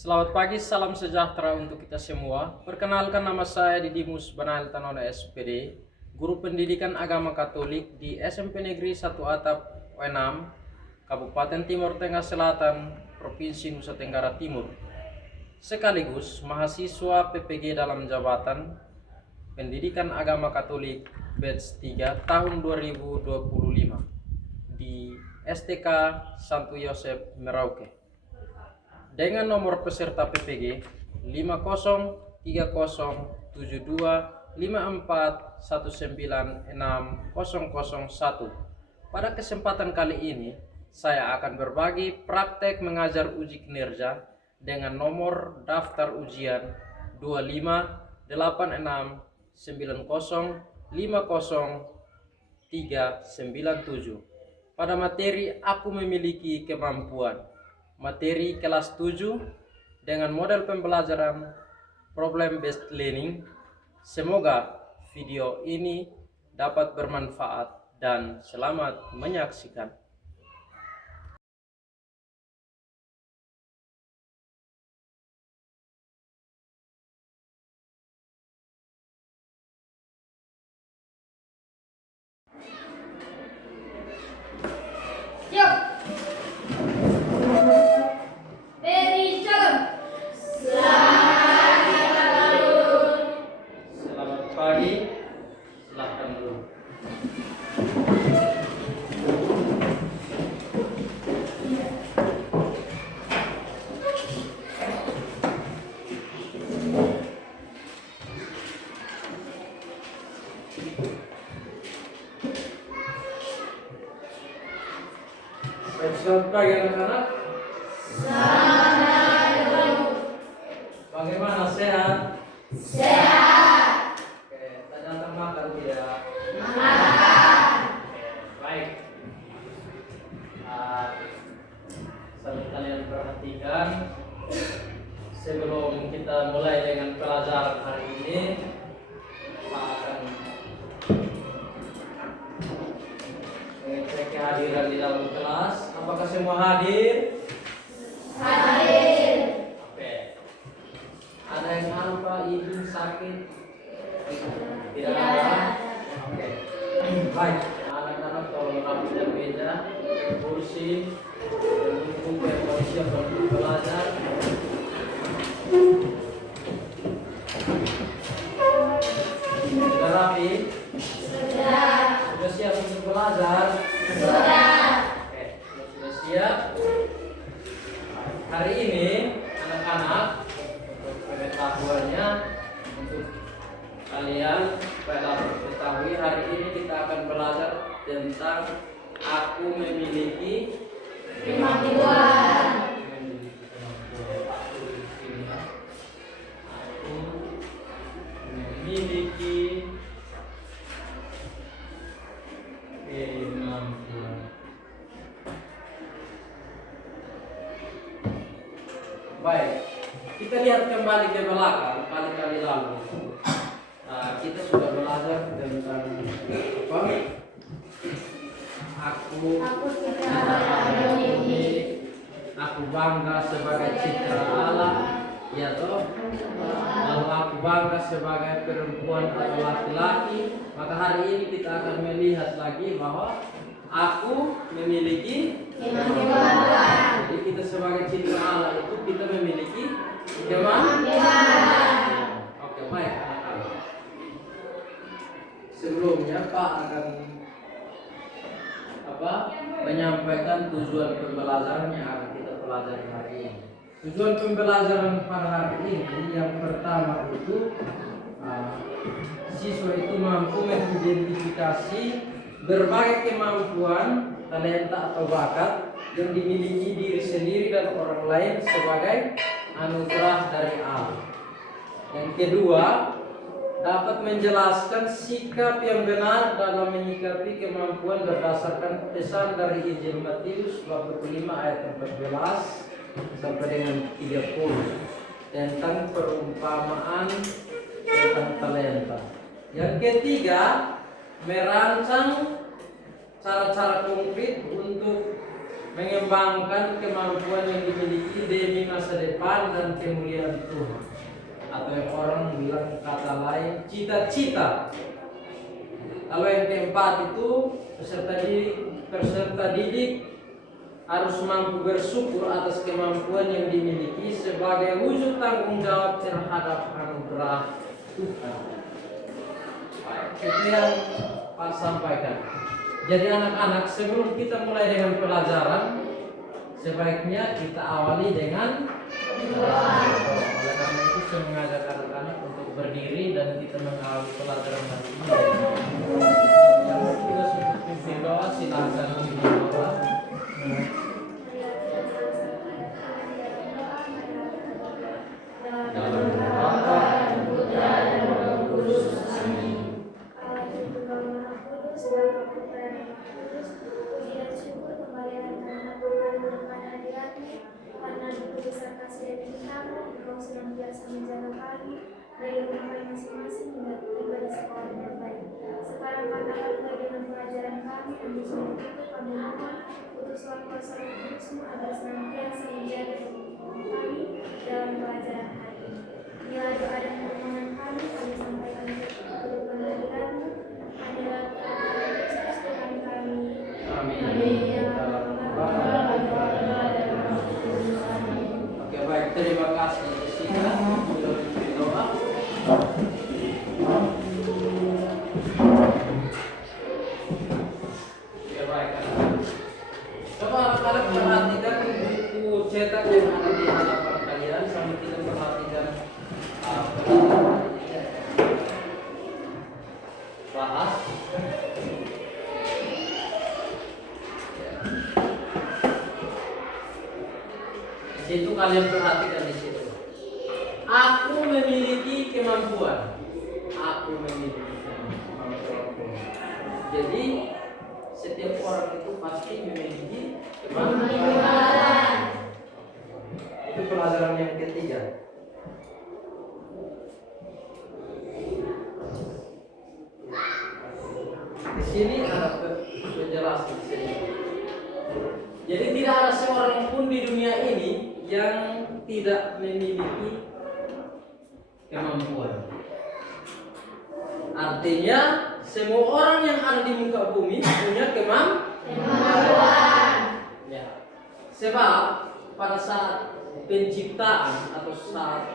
Selamat pagi, salam sejahtera untuk kita semua. Perkenalkan, nama saya Didimus Banael Tanono SPD, Guru Pendidikan Agama Katolik di SMP Negeri 1 Atap O6, Kabupaten Timur Tengah Selatan, Provinsi Nusa Tenggara Timur. Sekaligus mahasiswa PPG dalam jabatan Pendidikan Agama Katolik batch 3 tahun 2025 di STK Santo Yosef Merauke, dengan nomor peserta PPG 50307254196001. Pada kesempatan kali ini, saya akan berbagi praktek mengajar uji kinerja dengan nomor daftar ujian 25869050397 pada materi Aku Memiliki Kemampuan, materi kelas 7 dengan model pembelajaran problem based learning. Semoga video ini dapat bermanfaat dan selamat menyaksikan. Selamat pagi, silahkan dulu. Selamat pagi anak-anak. Bagaimana, sehat? Oke, ternyata makan tidak? Baik. Sambil kalian perhatikan, sebelum kita mulai dengan pelajaran hari ini, Pak akan mengecek kehadiran di dalam kelas. Apakah semua hadir? Oke. Ada yang tanpa izin sakit? Tidak ada. Oke. Baik. Anak-anak tolong rapikan meja, kursi, dan buku yang mau siap untuk belajar. Sudah rapi? Sudah siap untuk belajar? Oke, sudah siap. Hari ini anak-anak, untuk pengetahuannya, untuk kalian supaya dapat mengetahui, hari ini kita akan belajar tentang aku memiliki kemampuan. Aku memiliki kemampuan. Baik, kita lihat kembali ke belakang kali-kali lalu. Kita sudah belajar tentang apa? Aku bangga sebagai cipta Allah, ya toh. Lalu aku bangga sebagai perempuan atau laki-laki. Maka hari ini kita akan melihat lagi bahwa aku memiliki kemampuan. Jadi kita sebagai cipta Allah itu kita memiliki kemampuan. Oke, baik anak-anak. Sebelumnya Pak akan menyampaikan tujuan pembelajaran yang akan kita pelajari hari ini. Tujuan pembelajaran pada hari ini yang pertama itu siswa itu mampu mengidentifikasi berbagai kemampuan, talenta atau bakat yang dimiliki diri sendiri dan orang lain sebagai anugerah dari Allah. Yang kedua, dapat menjelaskan sikap yang benar dalam menyikapi kemampuan berdasarkan pesan dari Injil Matius bab 25 ayat 14 sampai dengan 30 tentang perumpamaan tentang talenta. Yang ketiga, merancang cara-cara konkret untuk mengembangkan kemampuan yang dimiliki demi masa depan dan kemuliaan Tuhan. Atau yang orang bilang kata lain, cita-cita. Kalau yang keempat itu peserta didik harus mampu bersyukur atas kemampuan yang dimiliki sebagai wujud tanggung jawab terhadap anugerah Tuhan. Itu yang Pak sampaikan. Jadi anak-anak, sebelum kita mulai dengan pelajaran, sebaiknya kita awali dengan doa. Oleh karena itu saya mengajak anak-anak untuk berdiri dan kita mengawali pelajaran hari ini. Yang kita sudah pimpin doa, silakan pimpin doa. Menjaga kami dari rumah kami masing-masing hingga tiba di sekolah yang baik. Sekarang kami akan mulai dengan pelajaran kami dan disuruh ikut kami mohon utuslah kuasa Roh Kudus-Mu agar senantiasa menjaga kami dalam pelajaran hari ini. Bila doa dan permohonan kami sampaikan untuk penghadiran-Mu adalah Kristus Tuhan kami. Amin. Oke, baik, terima kasih. Doa. Ya baik. Coba anak-anak perhatikan buku cetak yang ada di hadapan kalian sambil kita perhatikan bahas. Di situ kalian perhatikan di situ. Aku memiliki kemampuan. Aku memiliki kemampuan. Jadi setiap orang itu pasti memiliki kemampuan. Itu pelajaran yang ketiga. Di sini ada penjelasan di sini. Jadi tidak ada seorang pun di dunia ini yang tidak memiliki kemampuan. Artinya semua orang yang ada di muka bumi punya kemampuan. Ya. Sebab pada saat penciptaan atau saat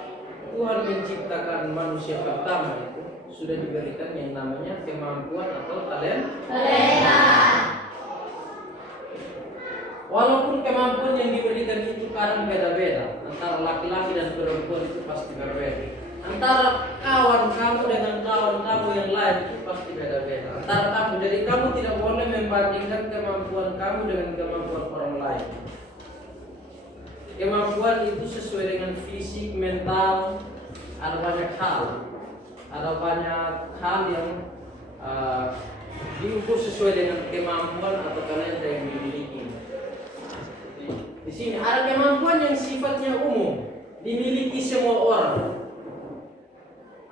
Tuhan menciptakan manusia pertama itu sudah diberikan yang namanya kemampuan atau talenta. Walaupun kemampuan yang diberikan itu kadang beda-beda, antara laki-laki dan perempuan itu pasti berbeda. Antara kawan kamu dengan kawan kamu yang lain itu pasti beda-beda. Antara kamu, jadi kamu tidak boleh membandingkan kemampuan kamu dengan kemampuan orang lain. Kemampuan itu sesuai dengan fisik, mental, ada banyak hal. Ada banyak hal yang diukur sesuai dengan kemampuan atau talenta yang dimiliki. Di sini ada kemampuan yang sifatnya umum, dimiliki semua orang.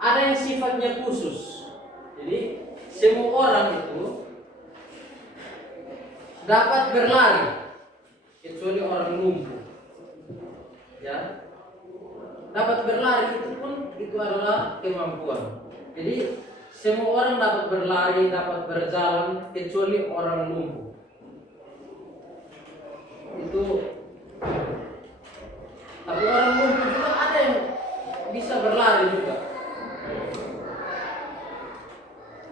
Ada yang sifatnya khusus. Jadi semua orang itu dapat berlari kecuali orang lumpuh. Ya. Dapat berlari itu pun itu adalah kemampuan. Jadi semua orang dapat berlari, dapat berjalan kecuali orang lumpuh. Itu. Tapi orang lumpuh juga ada yang bisa berlari juga.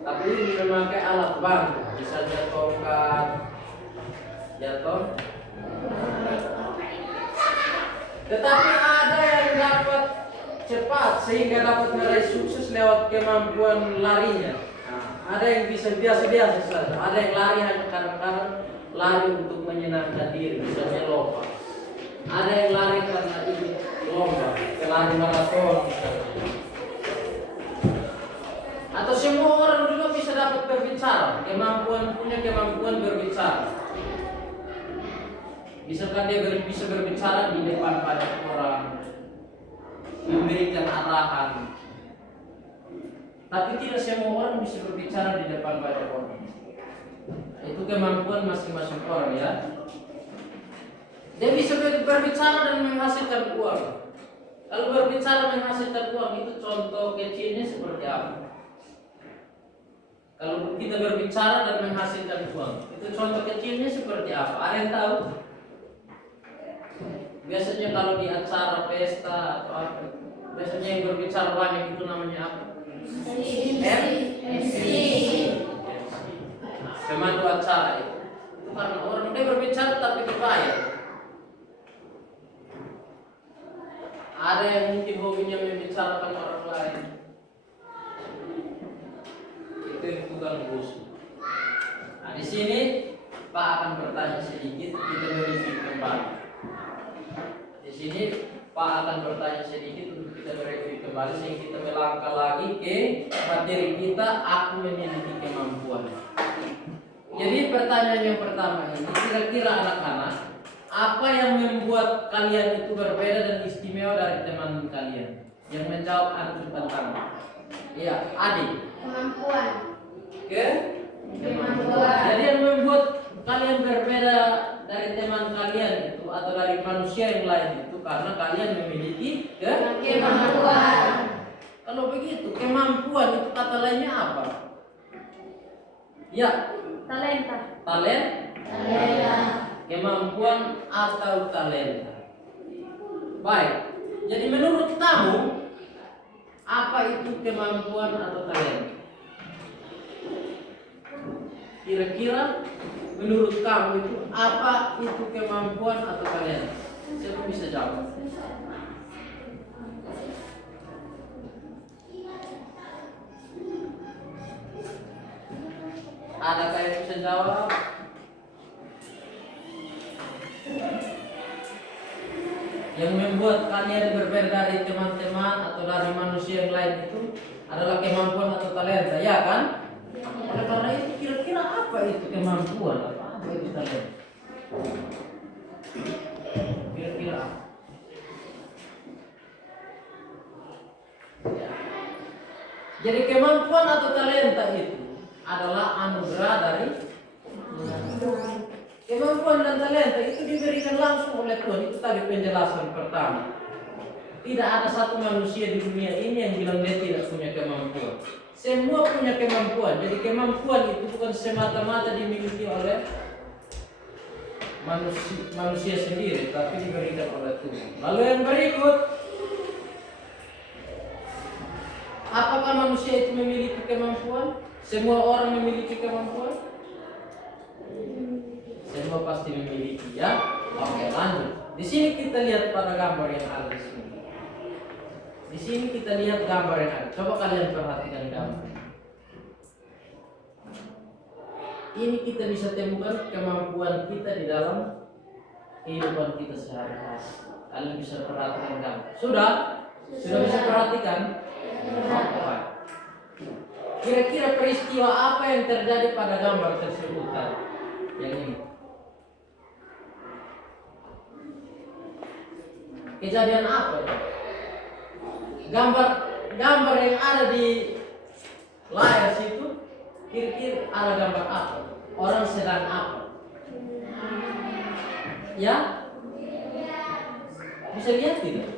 Tapi memakai alat bantu, misalnya tongkat, jatuh. Tetapi ada yang dapat cepat sehingga dapat meraih sukses lewat kemampuan larinya. Ada yang bisa biasa-biasa saja. Ada yang lari hanya kadang-kadang lari untuk menyenangkan diri, misalnya lomba. Ada yang lari karena ingin lomba, lari maraton misalnya. Atau semua orang juga bisa dapat berbicara, punya kemampuan berbicara. Misalkan dia bisa berbicara di depan banyak orang, memberikan arahan. Tapi tidak semua orang bisa berbicara di depan banyak orang. Itu kemampuan masing-masing orang ya. Dia bisa berbicara dan menghasilkan uang. Kalau berbicara menghasilkan uang itu contoh kecilnya seperti apa? Kalau kita berbicara dan menghasilkan uang, itu contoh kecilnya seperti apa? Ada yang tahu? Biasanya kalau di acara pesta atau apa, biasanya yang berbicara banyak itu namanya apa? MC. Pemandu acara itu karena orang dia berbicara tapi dibayar. Ada yang mungkin hobinya membicarakan orang lain. Itu yang tukang busuk. Nah, di sini Pak akan bertanya sedikit, kita mereview kembali. Di sini Pak akan bertanya sedikit untuk kita mereview kembali sehingga kita melangkah lagi ke materi kita, aku memiliki kemampuan. Jadi pertanyaan yang pertama ini, kira-kira anak-anak, apa yang membuat kalian itu berbeda dan istimewa dari teman kalian? Yang menjawab angkat tangan. Iya, Adi. Kemampuan. Kemampuan. Jadi yang membuat kalian berbeda dari teman kalian itu atau dari manusia yang lain itu karena kalian memiliki Kemampuan. Kalau begitu, kemampuan itu kata lainnya apa? Ya. Talenta. Talenta. Kemampuan atau talenta. Baik. Jadi menurut kamu apa itu kemampuan atau talenta? Kira-kira menurut kamu itu apa itu kemampuan atau talenta? Siapa bisa jawab? Adakah yang bisa jawab? Yang membuat kalian berbeda dari teman-teman atau dari manusia yang lain itu adalah kemampuan atau talenta, ya kan? Oleh karena itu kira-kira apa itu kemampuan atau apa itu talenta? Kira-kira apa? Jadi kemampuan atau talenta itu adalah anugerah dari kemampuan dan talenta itu diberikan langsung oleh Tuhan. Itu tadi penjelasan pertama. Tidak ada satu manusia di dunia ini yang bilang dia tidak punya kemampuan. Semua punya kemampuan. Jadi kemampuan itu bukan semata-mata dimiliki oleh manusia sendiri, tapi diberikan oleh Tuhan. Lalu yang berikut, apakah manusia itu memiliki kemampuan? Semua orang memiliki kemampuan? Semua pasti memiliki, ya. Oke, lanjut. Di sini kita lihat pada gambar yang ada di sini. Di sini kita lihat gambar yang ada. Coba kalian perhatikan gambar. Ini kita bisa temukan kemampuan kita di dalam kehidupan kita sehari-hari. Kalian bisa perhatikan gambar. Sudah bisa perhatikan? Oke. Kira-kira peristiwa apa yang terjadi pada gambar tersebut tadi? Yang ini. Kejadian apa? Gambar yang ada di layar situ, kira-kira ada gambar apa? Orang sedang apa? Ya? Bisa lihat tidak?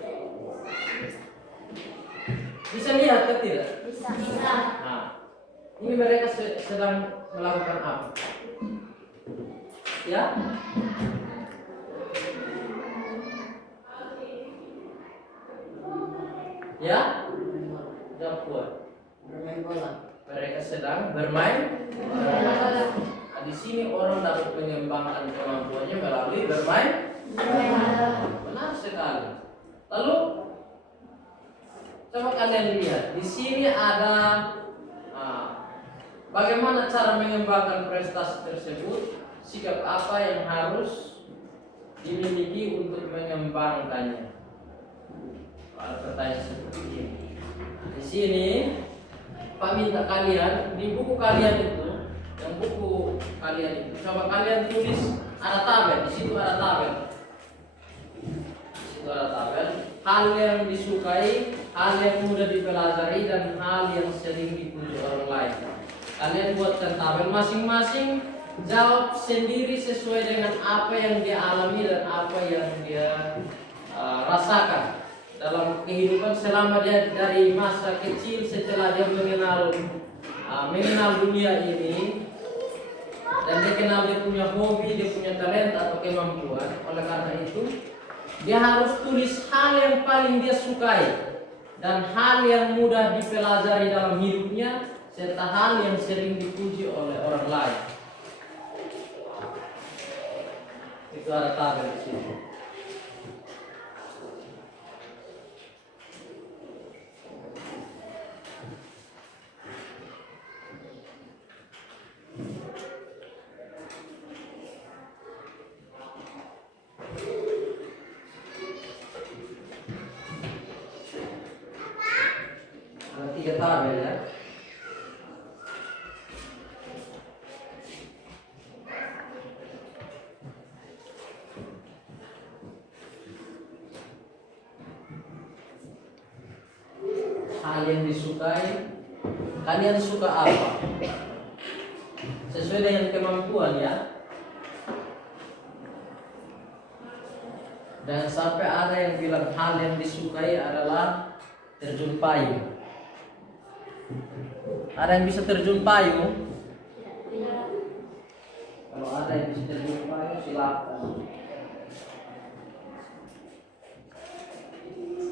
Bisa lihat atau tidak? Bisa. Nah, ini mereka sedang melakukan apa? Ya? Ya? Jawab kuat. Bermain bola. Mereka sedang bermain bola. Nah, di sini orang dapat mengembangkan kemampuannya melalui bermain bola. Benar sekali. Lalu coba kalian lihat, di sini ada bagaimana cara mengembangkan prestasi tersebut, sikap apa yang harus dimiliki untuk mengembangkannya. Ada pertanyaan seperti ini. Di sini Pak minta kalian di buku kalian itu, yang buku kalian itu, coba kalian tulis, ada tabel, di situ ada tabel. Di situ ada tabel. Hal yang disukai, hal yang mudah dipelajari, dan hal yang sering dipuji orang lain. Kalian buatkan tabel masing-masing jawab sendiri sesuai dengan apa yang dia alami dan apa yang dia rasakan dalam kehidupan selama dia dari masa kecil, setelah dia mengenal dunia ini dan dia kenal dia punya hobi, dia punya talenta atau kemampuan. Oleh karena itu dia harus tulis hal yang paling dia sukai dan hal yang mudah dipelajari dalam hidupnya, serta hal yang sering dipuji oleh orang lain. Itu ada tabel di sini. Ada 3 tabel ya. Hal yang disukai, kalian suka apa? Sesuai dengan kemampuan ya. Dan sampai ada yang bilang hal yang disukai adalah terjun payung. Ada yang bisa terjun payung? Kalau ada yang bisa terjun payung, silakan.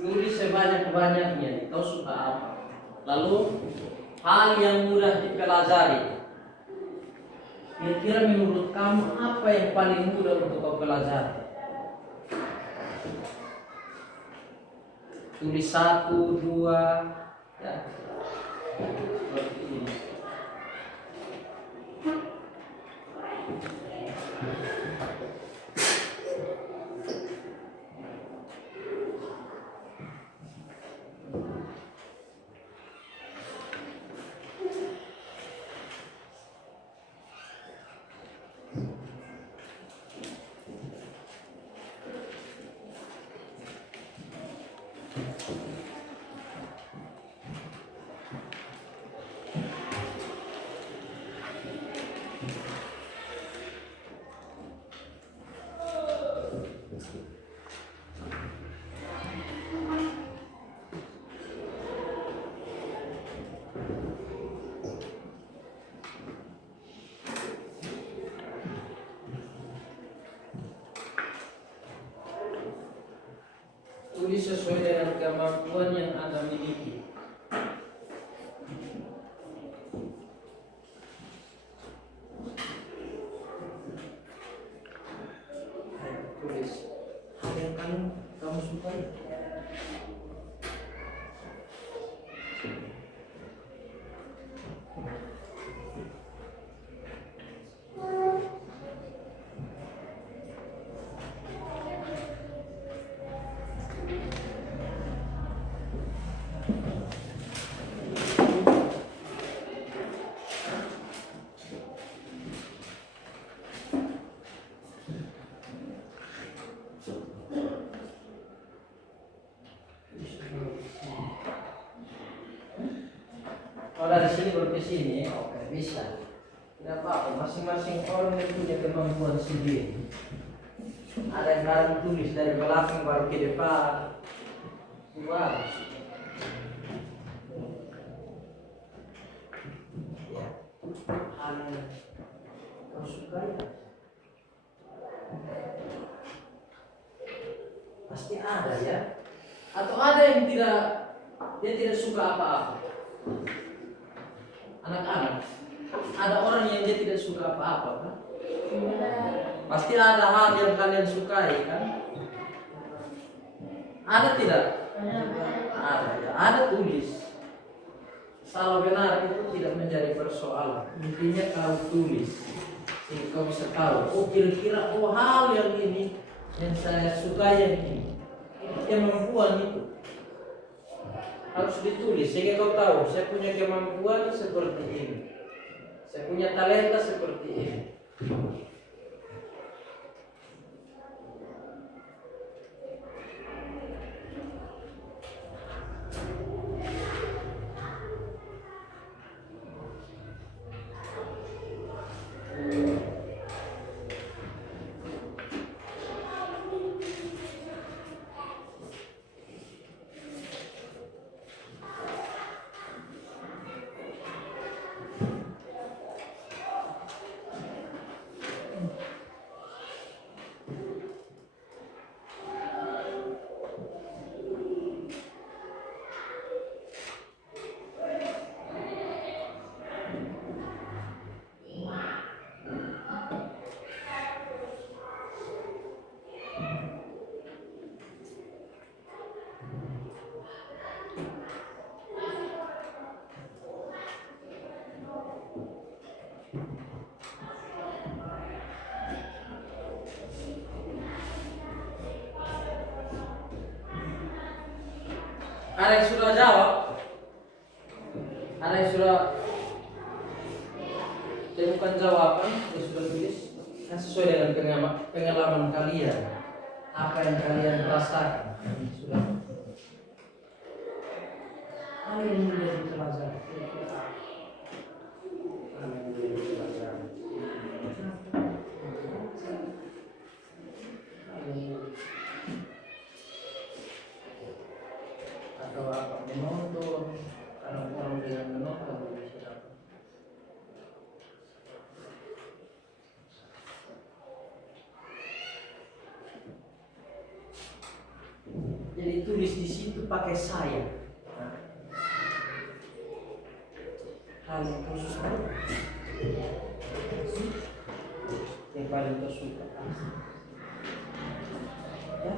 Tulis sebanyak-banyaknya, kau suka apa? Lalu hal yang mudah dipelajari. Kira-kira menurut kamu apa yang paling mudah untuk kau pelajari? Tulis 1, 2, ya. Seperti ini. Tulis sesuai dengan kemampuan yang Anda miliki. Tulis hal yang kamu sukai. Oh, dari sini baru ke sini, oke, bisa. Tidak apa-apa, masing-masing orang yang punya kemampuan sendiri. Ada yang kadang tulis dari belakang baru ke depan. Wow. Ya. Hal yang kau sukai. Pasti ada ya. Atau ada yang dia tidak suka apa-apa. Anak-anak, ada orang yang dia tidak suka apa-apa kan? Pasti ada hal yang kalian sukai kan? Ada tidak? Ada ya. Ada tulis. Salah benar itu tidak menjadi persoalan. Intinya kau tulis, sehingga kau bisa tahu. Oh kira-kira hal yang ini yang saya sukai yang ini. Kemampuan itu harus ditulis sehingga kau tahu saya punya kemampuan seperti ini, saya punya talenta seperti ini. Ada yang sudah jawab? Ada yang sudah temukan jawaban? Yang sudah tulis? Kan sesuai dengan pengalaman kalian. Apa yang kalian rasakan? Sudah. Hal yang mudah dipelajari. Hal yang mudah dipelajari. Atau apa menonton, orang dengan menonton bisa dapat. Jadi tulis di situ pakai saya. Hal yang kau suka, yang paling kau suka. Ya.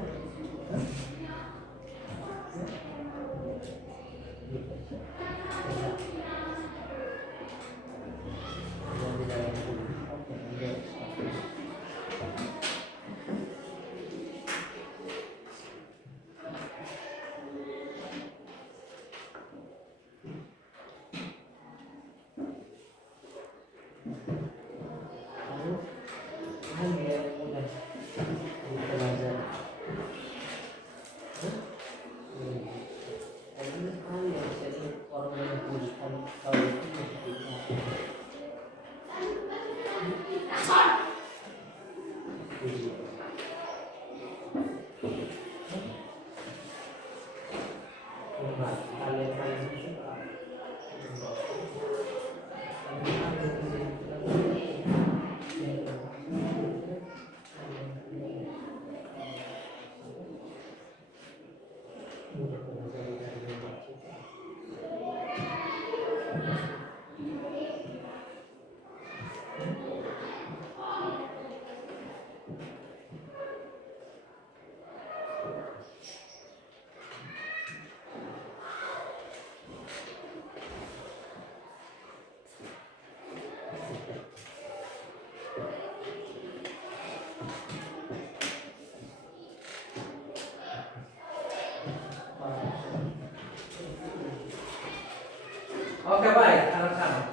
Oke, baik, anak-anak.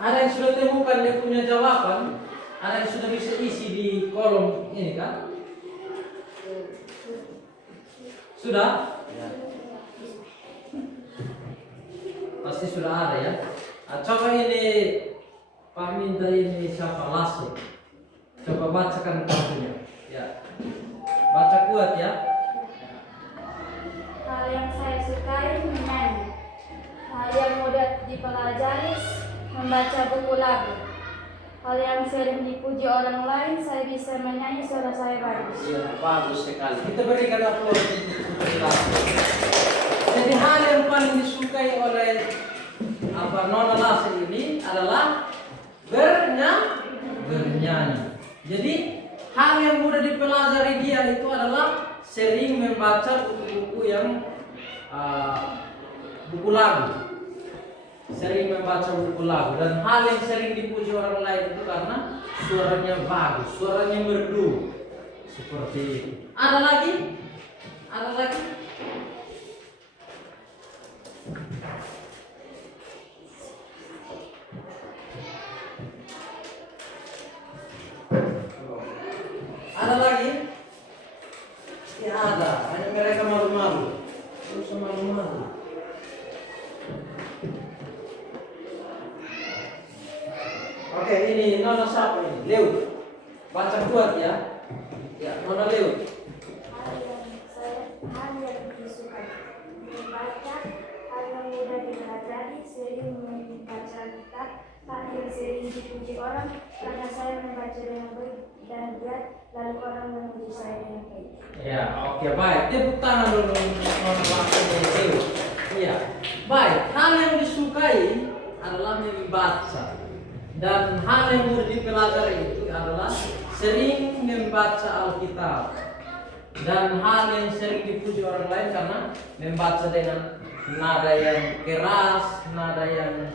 Ada yang sudah temukan dia punya jawaban? Ada yang sudah bisa isi di kolom ini kan? Sudah? Ya. Pasti sudah ada ya. Nah, coba ini Pak minta ini siapa Lasih. Coba bacakan kartunya. Ya. Baca kuat ya. Hal yang saya sukai menyanyi. Hal yang mudah dipelajari membaca buku lagu. Hal yang sering dipuji orang lain, saya bisa menyanyi suara saya bagus. Iya, bagus sekali. Kita berikan aplaus untuk Lasih. Jadi hal yang paling disukai oleh Nona Lasih ini adalah bernyanyi. Jadi hal yang mudah dipelajari dia itu adalah sering membaca buku-buku yang buku lagu. Sering membaca buku lagu, dan hal yang sering dipuji orang lain itu karena suaranya bagus, suaranya merdu. Seperti itu. Ada lagi? Ada lagi? Ada lagi? Ya ada, hanya mereka malu-malu. Terus malu-malu. Oke, ini Nona siapa ini? Leo. Baca kuat ya. Ya, Nona Leo. Hal yang disukai membaca, hal yang mudah dipelajari, sering membaca kitab, hal yang sering dipuji orang karena saya membaca dengan baik dan giat, lalu orang memuji saya dengan baik. Ya, oke, baik. Tepuk tangan dulu Nona Leo. Iya, baik. Hal yang disukai adalah membaca. Dan hal yang mudah dipelajari itu adalah sering membaca Alkitab. Dan hal yang sering dipuji orang lain karena membaca dengan nada yang keras, nada yang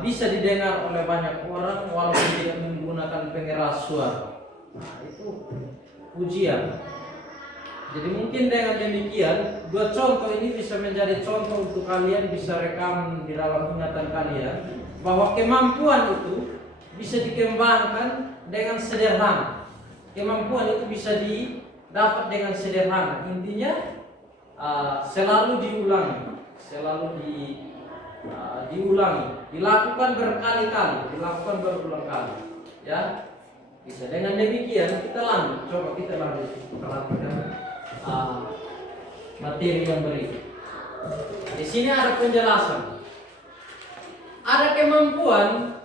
bisa didengar oleh banyak orang walaupun tidak menggunakan pengeras suara. Nah, itu pujian. Jadi mungkin dengan demikian dua contoh ini bisa menjadi contoh untuk kalian, bisa rekam di dalam ingatan kalian bahwa kemampuan itu bisa dikembangkan dengan sederhana. Kemampuan itu bisa didapat dengan sederhana. Intinya selalu diulangi, diulangi, dilakukan berkali-kali, dilakukan berulang kali. Ya, bisa dengan demikian kita lanjut. Coba kita lanjut perhatikan materi yang berikut. Di sini ada penjelasan. Ada kemampuan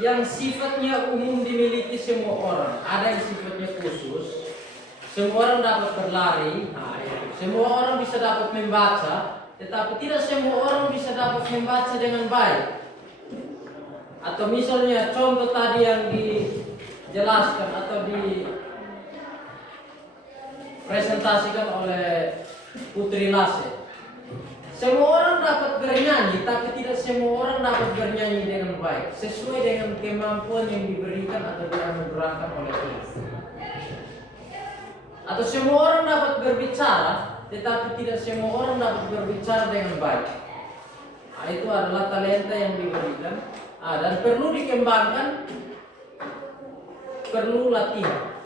yang sifatnya umum dimiliki semua orang. Ada yang sifatnya khusus. Semua orang dapat berlari. Semua orang bisa dapat membaca, tetapi tidak semua orang bisa dapat membaca dengan baik. Atau misalnya contoh tadi yang dijelaskan atau dipresentasikan oleh Putri Lase. Semua orang dapat bernyanyi, tapi tidak semua orang dapat bernyanyi dengan baik, sesuai dengan kemampuan yang diberikan atau dianugerahkan oleh Tuhan. Atau semua orang dapat berbicara, tetapi tidak semua orang dapat berbicara dengan baik. Itu adalah talenta yang diberikan, dan perlu dikembangkan, perlu latihan.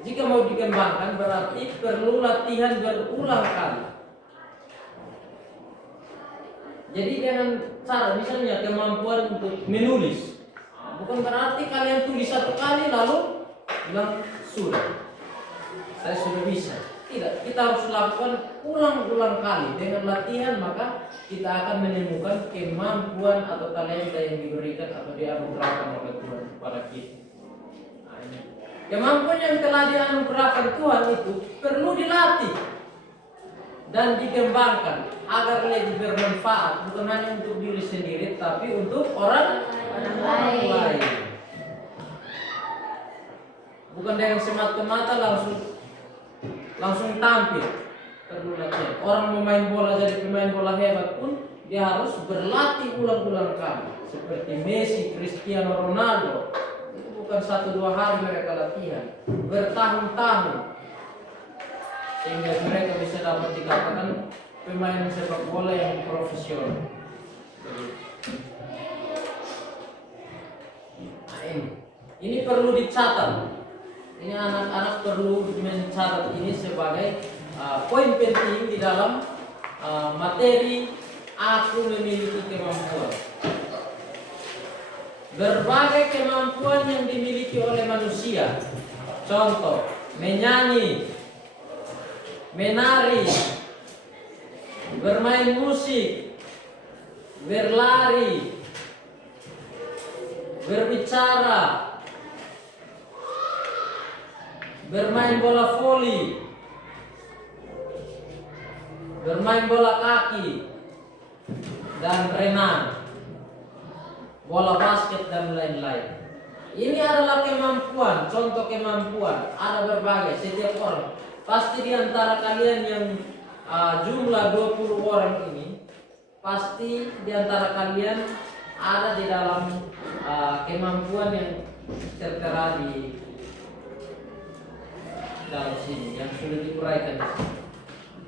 Jika mau dikembangkan berarti perlu latihan berulang kali. Jadi dengan cara misalnya kemampuan untuk menulis, bukan berarti kalian tulis satu kali lalu bilang sudah, saya sudah bisa. Tidak, kita harus lakukan ulang-ulang kali. Dengan latihan maka kita akan menemukan kemampuan atau talenta yang diberikan atau dianugerahkan oleh Tuhan kepada kita. Kemampuan yang telah dianugerahkan Tuhan itu perlu dilatih dan dikembangkan agar lebih bermanfaat, bukan hanya untuk diri sendiri tapi untuk orang lain. Bukan dengan semata-mata langsung tampil, perlu latihan. Orang memain bola jadi pemain bola hebat pun dia harus berlatih ulang-ulang kali. Seperti Messi, Cristiano Ronaldo, itu bukan 1-2 hari mereka latihan, bertahun-tahun, sehingga mereka bisa dapat dikatakan pemain sepak bola yang profesional. Ini perlu dicatat. Ini anak-anak perlu mencatat ini sebagai poin penting di dalam materi aku memiliki kemampuan. Berbagai kemampuan yang dimiliki oleh manusia. Contoh, menyanyi, menari, bermain musik, berlari, berbicara, bermain bola voli, bermain bola kaki, dan renang, bola basket, dan lain-lain. Ini adalah kemampuan, contoh kemampuan. Ada berbagai, setiap orang. Pasti di antara kalian yang jumlah 20 orang ini, pasti di antara kalian ada di dalam kemampuan yang tertera di dalam sini, yang sudah diuraikan.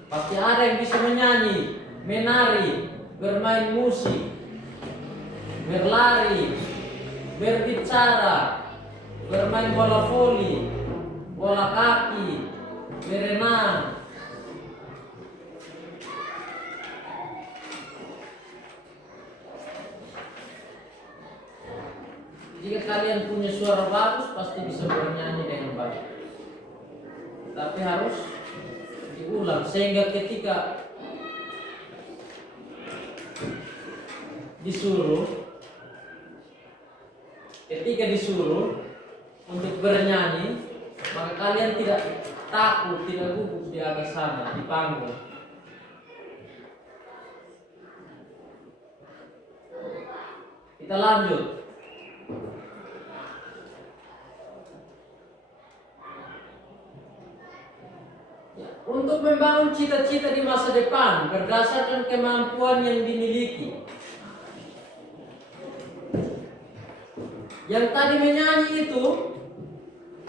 Pasti ada yang bisa menyanyi, menari, bermain musik, berlari, berbicara, bermain bola voli, bola kaki, berenang. Jika kalian punya suara bagus, pasti bisa bernyanyi dengan baik. Tapi harus diulang sehingga ketika disuruh untuk bernyanyi, maka kalian tidak takut, tidak gugup di atas sana, di panggung. Kita lanjut. Untuk membangun cita-cita di masa depan berdasarkan kemampuan yang dimiliki. Yang tadi menyanyi itu,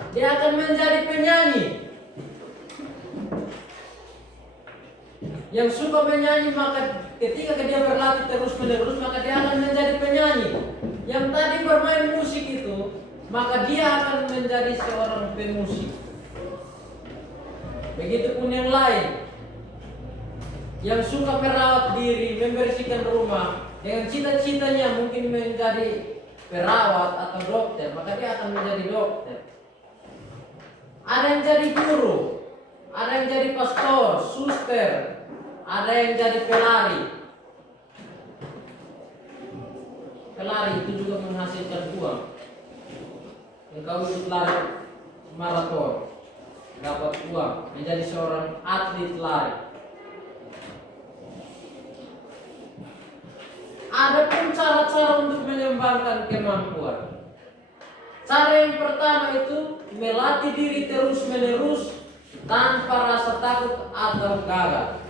dia akan menjadi penyanyi. Yang suka menyanyi, maka ketika dia berlatih terus-menerus, maka dia akan menjadi penyanyi. Yang tadi bermain musik itu, maka dia akan menjadi seorang pemusik. Begitupun yang lain, yang suka merawat diri, membersihkan rumah, dengan cita-citanya mungkin menjadi perawat atau dokter, maka dia akan menjadi dokter. Ada yang jadi guru, ada yang jadi pastor, suster, ada yang jadi pelari. Pelari itu juga menghasilkan uang. Engkau ikut lari maraton, dapat uang, menjadi seorang atlet lari. Ada pun cara-cara untuk mengembangkan kemampuan. Cara yang pertama itu melatih diri terus-menerus tanpa rasa takut atau gagal.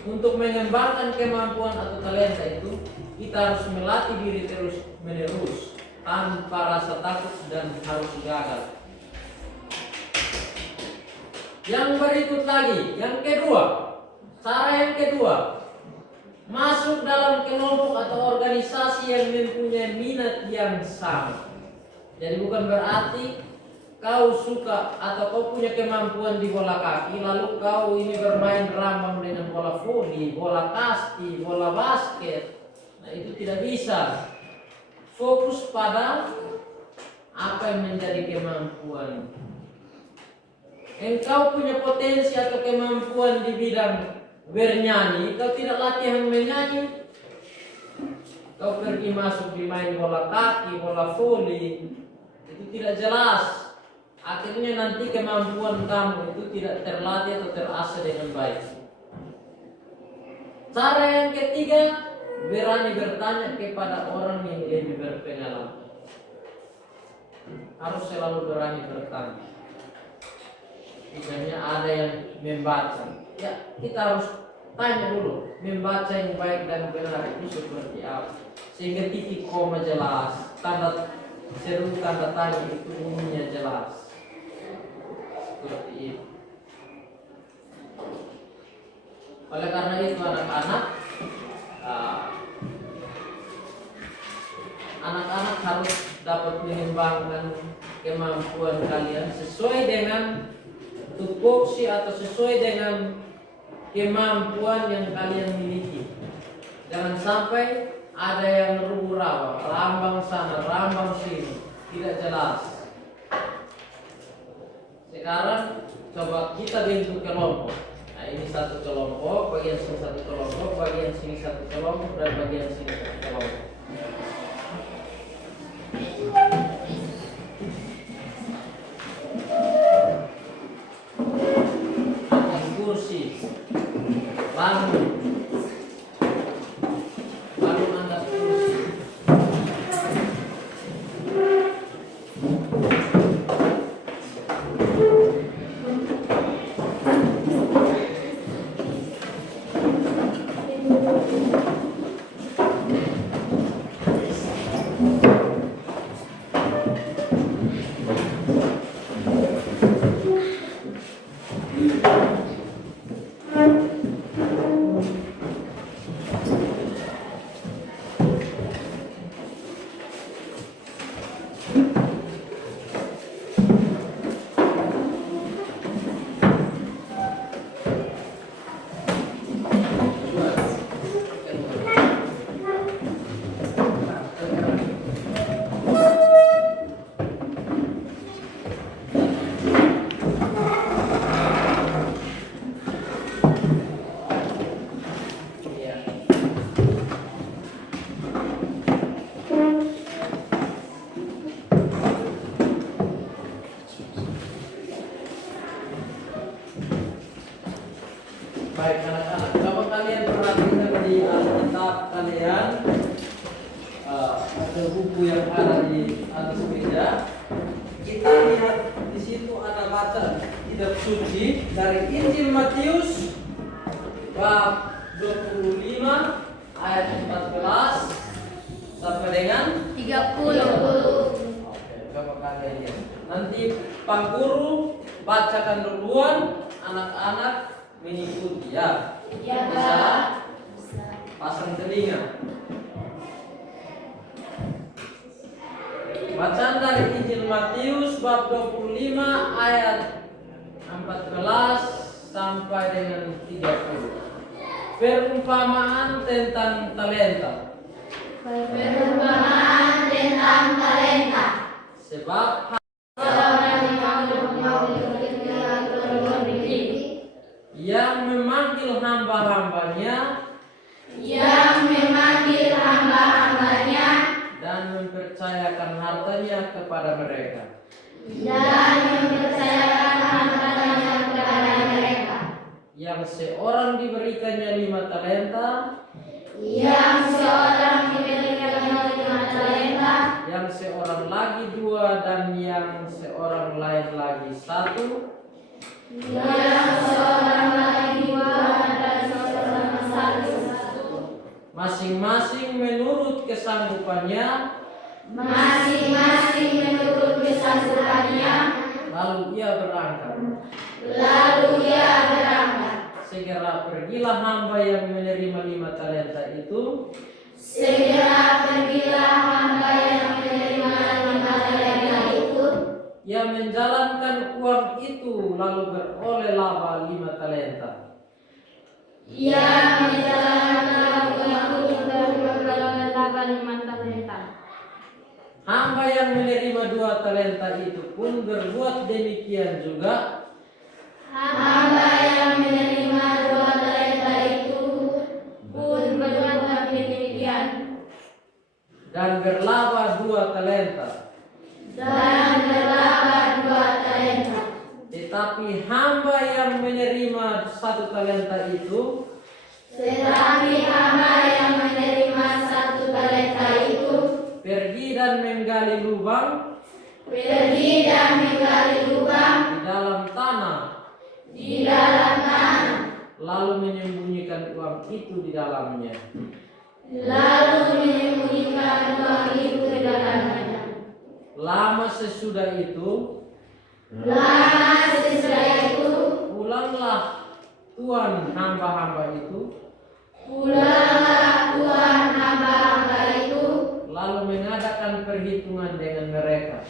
Untuk mengembangkan kemampuan atau talenta itu, kita harus melatih diri terus-menerus tanpa rasa takut dan harus gagal. Yang berikut lagi, yang kedua, cara yang kedua, masuk dalam kelompok atau organisasi yang mempunyai minat yang sama. Jadi bukan berarti kau suka atau kau punya kemampuan di bola kaki, lalu kau ini bermain rambang dengan bola voli, bola kasti, bola basket. Nah, itu tidak bisa. Fokus pada apa yang menjadi kemampuan. Engkau punya potensi atau kemampuan di bidang bernyanyi, kau tidak latihan menyanyi, kau pergi masuk di main bola kaki, bola voli, itu tidak jelas. Akhirnya nanti kemampuan kamu itu tidak terlatih atau terasah dengan baik. Cara yang ketiga, berani bertanya kepada orang yang lebih berpengalaman. Harus selalu berani bertanya. Misalnya ada yang membaca, ya kita harus tanya dulu, membaca yang baik dan benar itu seperti apa, sehingga titik koma jelas, tanda seru, tanda tanya itu umumnya jelas, seperti itu. Oleh karena itu anak-anak harus dapat mengembangkan kemampuan kalian sesuai dengan tupoksi atau sesuai dengan kemampuan yang kalian miliki. Jangan sampai ada yang rugu-rawa, rambang sana, rambang sini, tidak jelas. Sekarang coba kita bentuk kelompok. Nah, ini satu kelompok, bagian sini satu kelompok, bagian sini satu kelompok, dan bagian sini satu kelompok. Kursi, bangun Anda kursi. Baik anak-anak, coba kalian perhatikan di Alkitab kalian, ada buku yang ada di atas meja. Kita lihat di situ ada baca kitab suci dari Injil Matius bab 25 ayat 14 sampai dengan 30. Oke, coba kalian lihat. Nanti Pak Guru bacakan duluan, anak-anak mengikuti ya? Ya, Bisa Pak. pasang telinga. Bacaan dari Injil Matius bab 25 ayat 14 sampai dengan 30. Perumpamaan tentang talenta. Perumpamaan tentang talenta. Sebab Seorang yang memanggil hamba-hambanya dan mempercayakan hartanya kepada mereka. Yang seorang diberikannya 5 talenta, yang seorang lagi 2, dan yang seorang lain lagi 1. Masing-masing menurut kesanggupannya. Lalu ia berangkat. Segera pergilah hamba yang menerima 5 talenta itu. Ia menjalankan uang itu lalu beroleh laba 5 talenta. Hamba yang menerima 2 talenta itu pun berbuat demikian juga. Dan berlaba 2 talenta. Tetapi hamba yang menerima 1 talenta itu pergi dan menggali lubang di dalam tanah, lalu menyembunyikan uang itu di dalamnya. Lama sesudah itu pulanglah tuan hamba-hamba itu, lalu mengadakan perhitungan dengan mereka.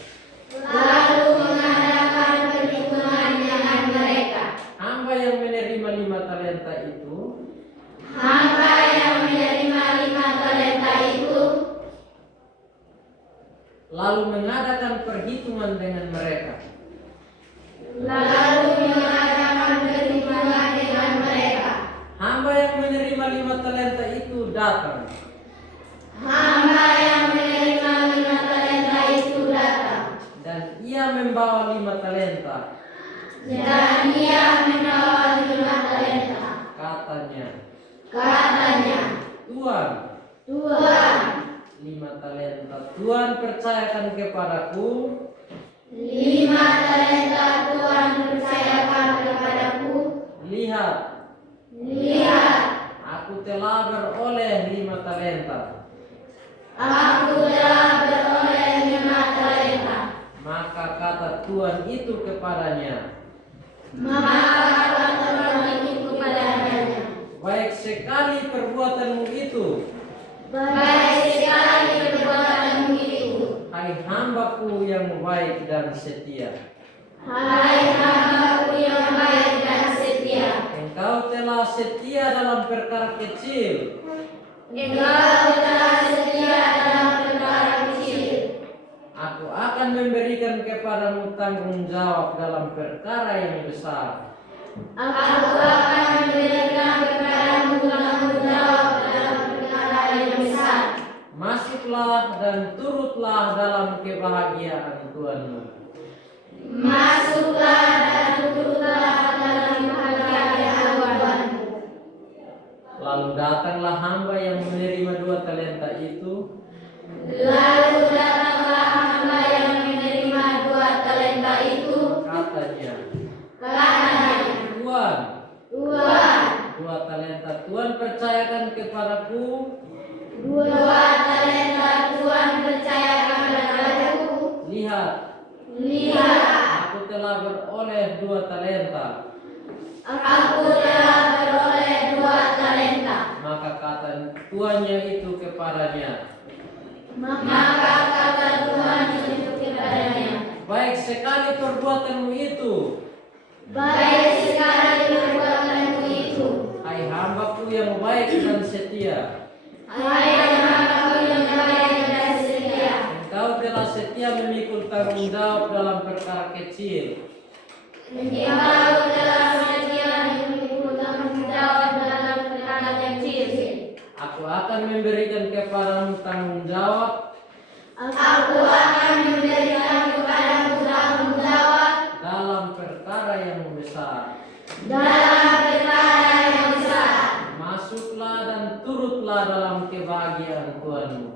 Hamba yang menerima 5 talenta itu lalu mengadakan perhitungan dengan mereka. Hamba yang menerima 5 talenta itu datang. Dan ia membawa 5 talenta. Katanya, Tuan, 5 talenta Tuhan percayakan kepadaku. Lihat, aku telah beroleh 5 talenta. Maka kata Tuhan itu kepadanya, baik sekali perbuatanmu itu, hai hambaku yang baik dan setia. Engkau telah setia dalam perkara kecil, aku akan memberikan kepadamu tanggung jawab dalam perkara yang besar. Masuklah dan turutlah dalam kebahagiaan Tuhanmu. Lalu datanglah hamba yang menerima 2 talenta itu. Katanya, Tuan, 2 talenta Tuhan percayakan kepadaku. Lihat, aku telah beroleh 2 talenta. dan tuannya itu kepadanya. Maka kata Tuhan itu kepadanya, baik sekali perbuatanmu itu, baik sekali perbuatanmu itu, hai hambaku yang baik dan setia. hai hambaku yang baik dan setia. Engkau telah setia memikul tanggung jawab dalam perkara kecil. Engkau telah setia memikul tanggung jawab dalam perkara kecil. Aku akan memberikan kepadamu tanggung jawab. Aku akan memberikan kepadamu tanggung jawab Dalam perkara yang besar. dalam perkara yang besar. Masuklah dan turutlah dalam kebahagiaan Tuhanmu.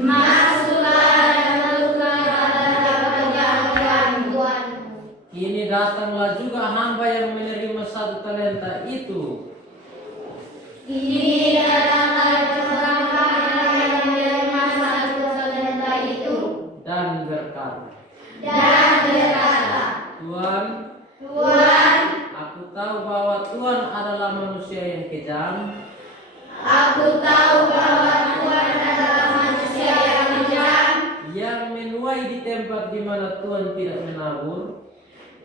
Masuklah dan turutlah dalam kebahagiaan Tuhanmu. Kini datanglah juga hamba yang menerima 1 talenta itu. Ini datanglah bersama yang menerima 1 talenta itu Dan berkata, Tuhan, Tuhan, aku tahu bahwa Tuhan adalah manusia yang kejam, aku tahu bahwa Tuhan adalah manusia yang kejam, yang menuai di tempat di mana Tuhan tidak menabur,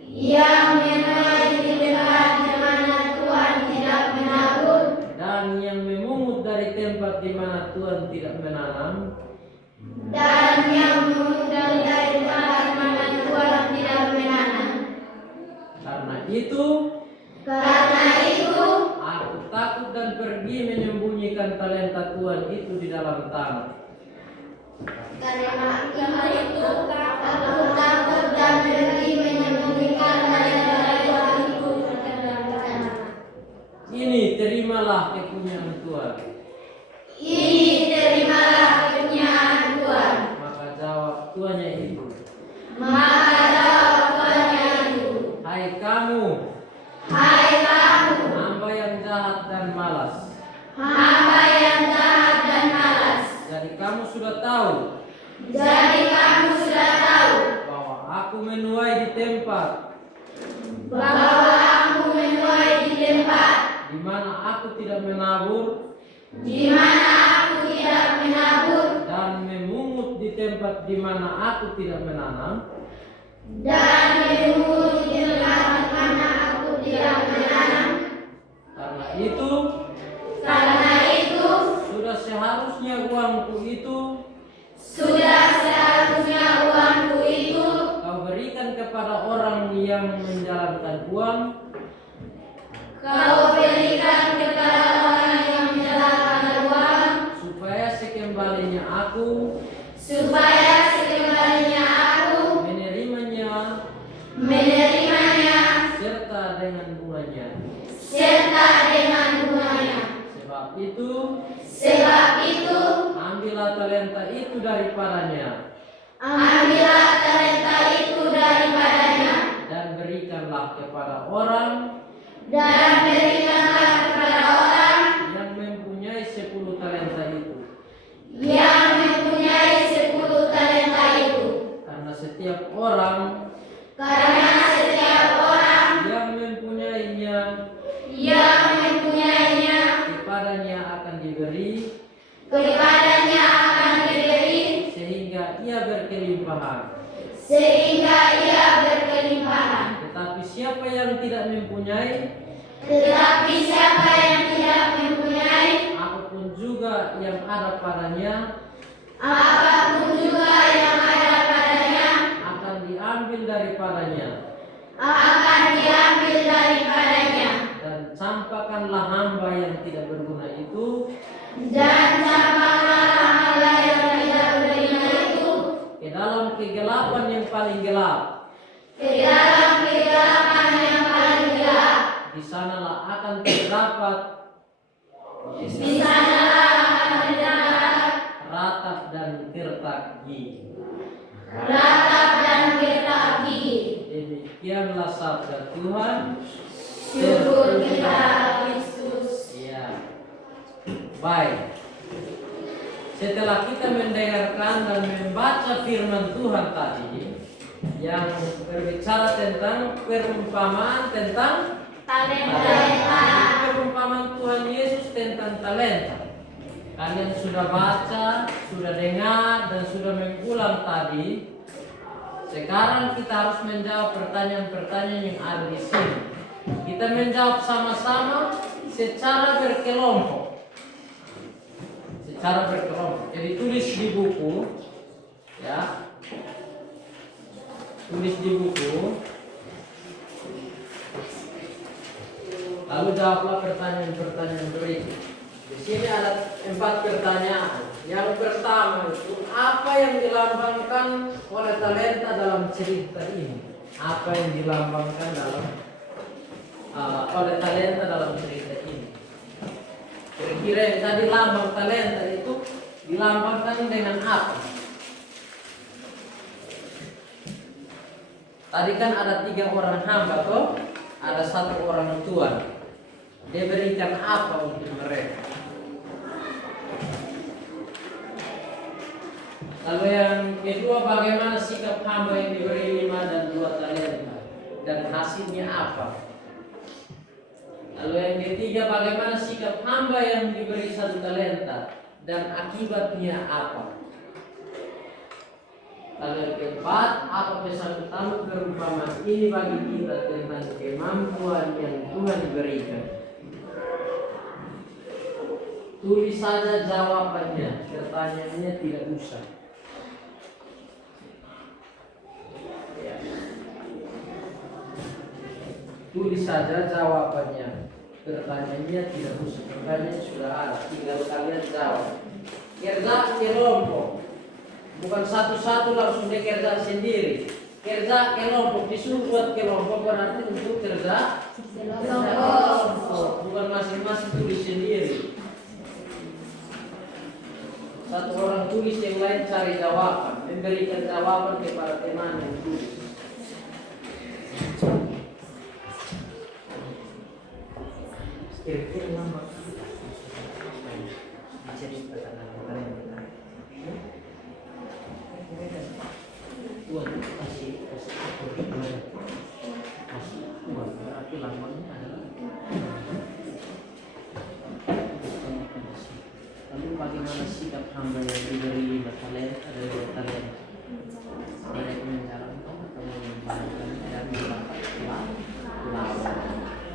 yang menuai di tempat di mana Tuhan tidak menabur, dan yang memungut dari tempat di mana Tuhan tidak menanam. dan yang mengunggah dari tempat di mana Tuhan tidak menanam. Karena itu, aku takut dan pergi menyembunyikan talenta Tuhan itu di dalam tanah. Karena itu, aku takut dan pergi menyembunyikan talenta Tuhan itu di dalam tanah. Ini terimalah kepunyaan Tuhan. Ini terimalah kepunyaan Tuhan. Maka jawab tuannya itu, Maka jawab tuannya itu, hai kamu, hamba yang jahat dan malas. hamba yang jahat dan malas. Jadi kamu sudah tahu bahwa aku menuai di tempat bahwa aku menuai di tempat di mana aku tidak menabur, di mana aku tidak menabur, dan memungut di tempat di mana aku tidak menanam. dan memungut di tempat di mana aku tidak menanam. Karena itu sudah seharusnya uangku itu kau berikan kepada orang yang menjalankan uang, Kau berikan kepada orang yang menjalankan uang, supaya sekembalinya aku menerimanya serta dengan bunganya. Sebab itu ambillah talenta itu daripadanya dan berikanlah kepada orang yang mempunyai 10 talenta itu. Karena setiap orang yang mempunyainya kepadanya akan diberi sehingga ia berkelimpahan. Tetapi siapa yang tidak mempunyai, apapun juga yang ada padanya akan diambil daripadanya. Dan campakkanlah hamba yang tidak berguna itu ke dalam kegelapan yang paling gelap. Di sanalah akan terdapat ratap dan gertak gigi. Demikianlah sabda Tuhan. Syukur kita Kristus. Ya. Baik. Setelah kita mendengarkan dan membaca firman Tuhan tadi yang berbicara tentang perumpamaan tentang Talenta. perumpamaan Tuhan Yesus tentang talenta. Kalian sudah baca, sudah dengar, dan sudah mengulang tadi. Sekarang kita harus menjawab pertanyaan-pertanyaan yang ada di sini. Kita menjawab sama-sama secara berkelompok. Secara berkelompok. Jadi tulis di buku, ya. Tulis di buku. Lalu jawablah pertanyaan-pertanyaan berikut. Di sini ada 4 pertanyaan. Yang pertama itu, apa yang dilambangkan oleh talenta dalam cerita ini? Apa yang dilambangkan oleh talenta dalam cerita ini? Kira-kira yang tadi lambang talenta itu dilambangkan dengan apa? Tadi kan ada 3 orang hamba toh, ada 1 orang tuan. Dia berikan apa untuk mereka? Lalu yang kedua, bagaimana sikap hamba yang diberi 5 dan 2 talenta dan hasilnya apa? Lalu yang ketiga, bagaimana sikap hamba yang diberi 1 talenta dan akibatnya apa? Lalu yang keempat, apa pesan utama perumpamaan ini bagi kita tentang kemampuan yang Tuhan berikan? Tulis saja jawabannya, pertanyaannya tidak usah. Tulis saja jawabannya, pertanyaannya tidak usah. Pertanyaannya sudah ada, tinggal kalian jawab. Kerja kelompok, bukan satu-satu langsung dikerja sendiri. Kerja kelompok, disuruh buat kelompok berarti untuk kerja kelompok, bukan masing-masing tulis sendiri. 1 orang tulis, yang lain cari jawaban, memberikan jawaban kepada teman yang tulis. Kira-kira nama diceritakan kalian. Tuhan kasih Tuhan berarti lambangnya adalah. Lalu bagaimana sikap hamba yang diberi 5 talenta dari 2 talenta? Mereka menjalankan atau mengembalikan dan mendapat lawan.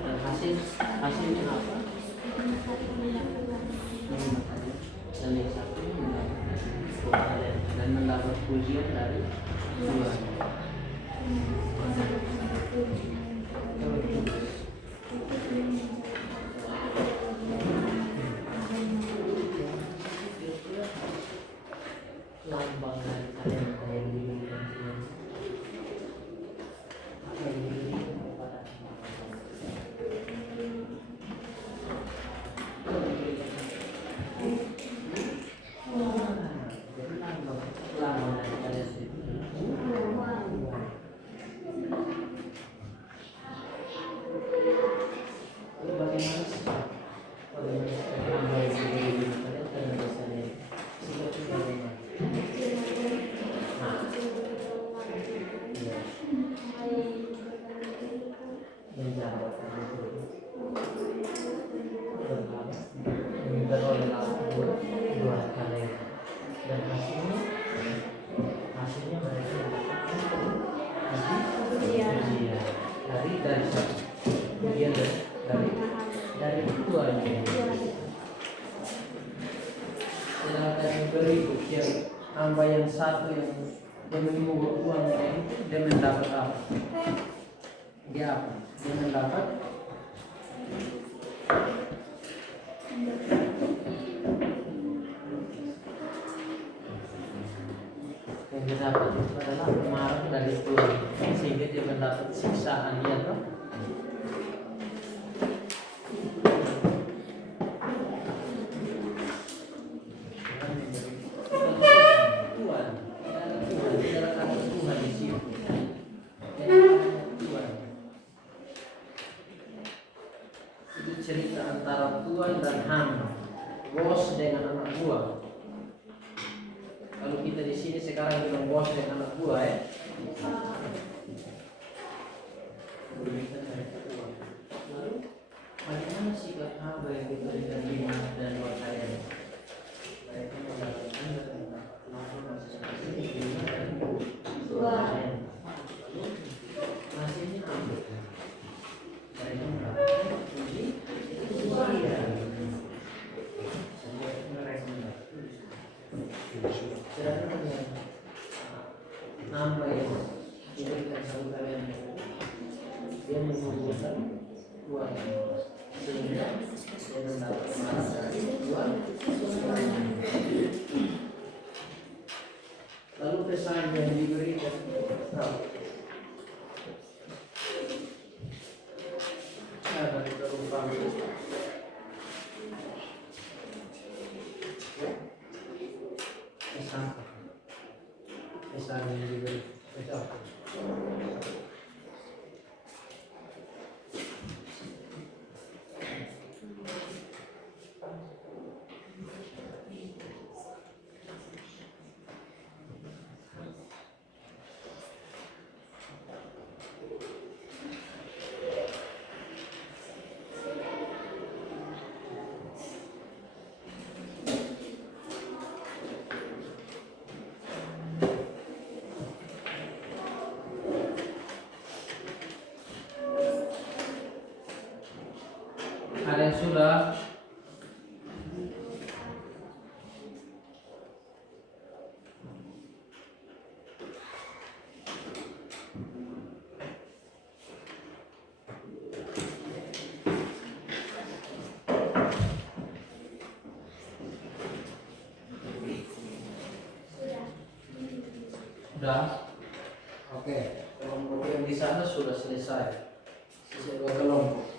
Dan hasilnya apa? Dan yang satu mendapat 2 talenta dan mendapat pujian dari Tuhan. Lambang dari talenta yang diberikan Tuhan. Apa yang diberikan kepada jadi lambang dari talenta itu. Lalu bagaimana sih? Lambang yang diberikan talenta dan biasanya sikapnya bagaimana? Menjawab beroleh dua talenta dan hasilnya mereka dari satu kemudian dari tuanya. Sedangkan yang berikut yang hamba yang satu yang memungut uangnya itu dia mendapat apa? Dia apa? Dia mendapat yang dia dapat itu adalah marah dari Tuhan sehingga dia mendapat siksaan, ya toh? Cerita antara tuan dan hamba, bos dengan anak buah. Kalau kita di sini sekarang bilang bos dengan anak buah, ya. Lalu bagaimana sikap hamba yang diberikan 5 dan 2 talenta? sudah? Sudah? Oke, kelompok yang di sana sudah selesai. Sisa 2 kelompok.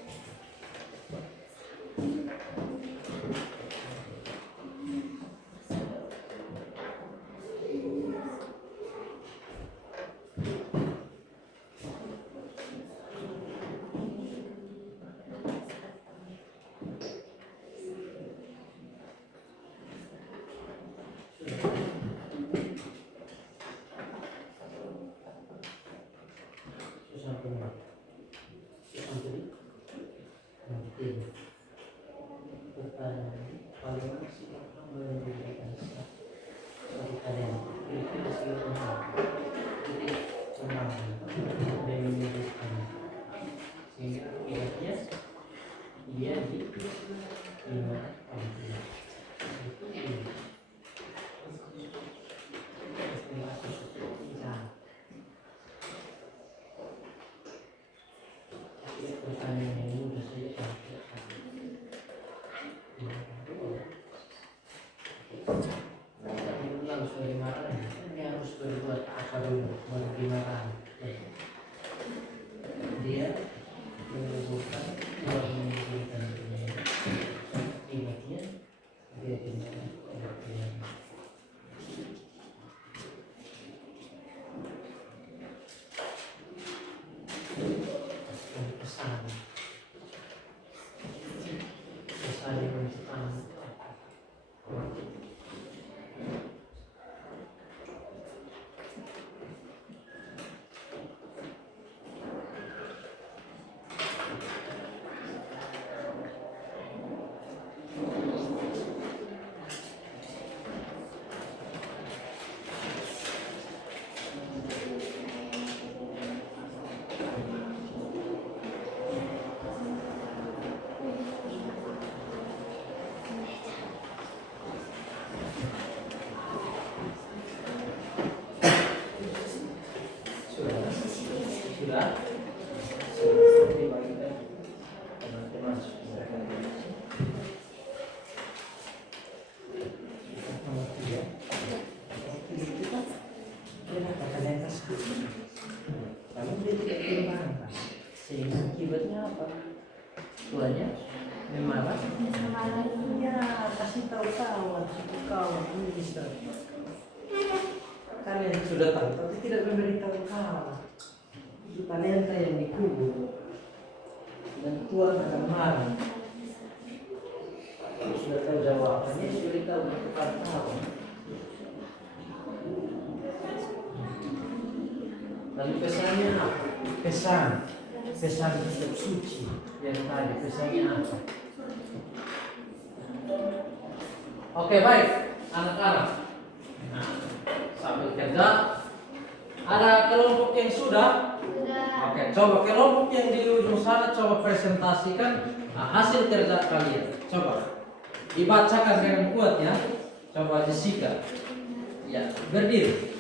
Namun dia tidak dipertahankan, sehingga akibatnya apa? Tuanya marah. Ya, kasih tahu kawan, kawan ini bisa. Kalian sudah tahu, tapi tidak memberitahu kawan. Itu talenta yang dikubur, dan Tuhan akan marah. Kalau sudah tahu jawabannya, beritahu kepada kawan. Lalu pesannya apa? Pesan kitab suci yang tadi pesannya apa? Oke, baik anak-anak. Nah, sambil kerja ada kelompok yang sudah. Oke, coba kelompok yang di ujung sana coba presentasikan hasil kerja kalian. Coba dibacakan dengan kuat ya. Coba Jessica. Ya, berdiri.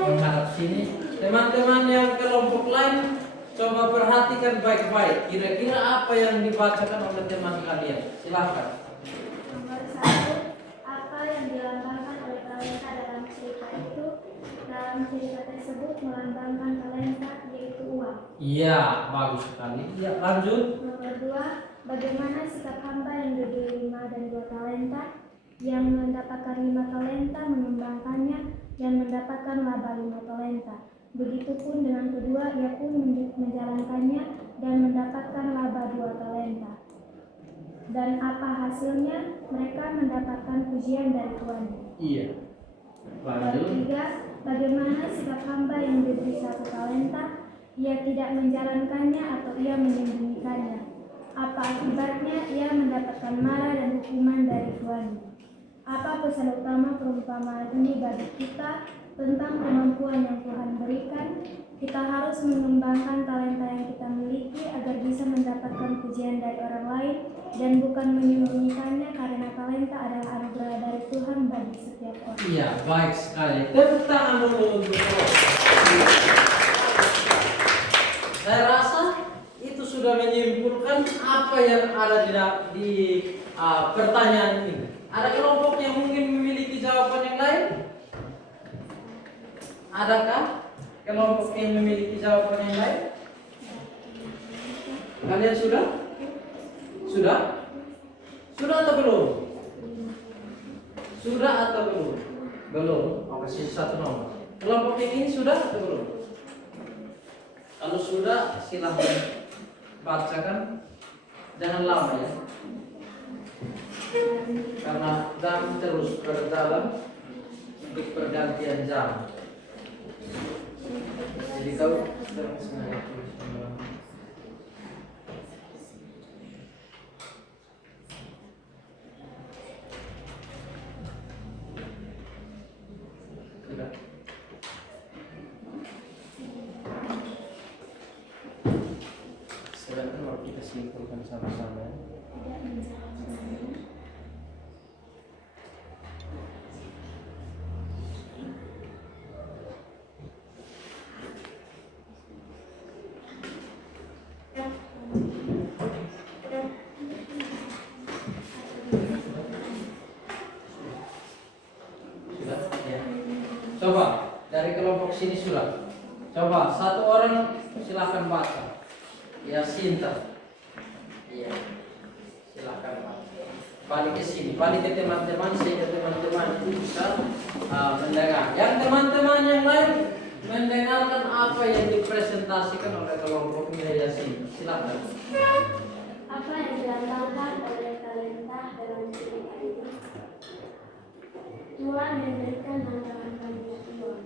Menghadap sini. Teman-teman yang kelompok lain coba perhatikan baik-baik. Kira-kira apa yang dibacakan oleh teman kalian? Silakan. Nomor 1, apa yang dilambangkan oleh talenta dalam cerita itu? Dalam cerita tersebut melambangkan talenta, yaitu uang. Iya, bagus sekali. Ya, lanjut. Nomor 2, bagaimana sikap hamba yang diberi 5 dan 2 talenta? Yang mendapatkan 5 talenta mengembangkannya dan mendapatkan laba 5 talenta. Begitupun dengan kedua, ia pun menjalankannya dan mendapatkan laba 2 talenta. Dan apa hasilnya? Mereka mendapatkan pujian dari Tuhan. Iya. Lanjut. Nomor 3, bagaimana sikap hamba yang diberi 1 talenta? Ia tidak menjalankannya atau ia menyembunyikannya. Apa akibatnya? Ia mendapatkan marah dan hukuman dari Tuhan. Apa pesan utama perumpamaan ini bagi kita tentang kemampuan yang Tuhan berikan? Kita harus mengembangkan talenta yang kita miliki agar bisa mendapatkan pujian dari orang lain dan bukan menyembunyikannya, karena talenta adalah anugerah dari Tuhan bagi setiap orang. Iya, baik sekali. Tepuk tangan dulu untuk Rob. Saya rasa itu sudah menyimpulkan apa yang ada di pertanyaan ini. Ada kelompok yang mungkin memiliki jawaban yang lain? Adakah kelompok yang memiliki jawaban yang lain? Kalian sudah? Sudah? Sudah atau belum? Sudah atau belum? Belum. Oh, kasih satu nomor. Kelompok yang ini sudah atau belum? Kalau sudah, silahkan bacakan. Jangan lama ya. Karena jam terus berjalan untuk pergantian jam. Jadi kau jangan sengaja tulis nama. Sudah. Sekarang mau kita simpulkan sama-sama. Sudah? Ya. Coba dari kelompok sini sudah. Coba satu orang silakan baca. Ya, Sinta. Iya. Silakan baca. Balik ke sini, balik ke teman-teman sehingga teman-teman itu bisa mendengar. Yang teman-teman yang lain mendengarkan apa yang dipresentasikan oleh kelompok nilai Yasin. Silakan. Apa yang dilambangkan oleh talenta dalam cerita ini? Tuhan memberikan hamba-hambanya Tuhan.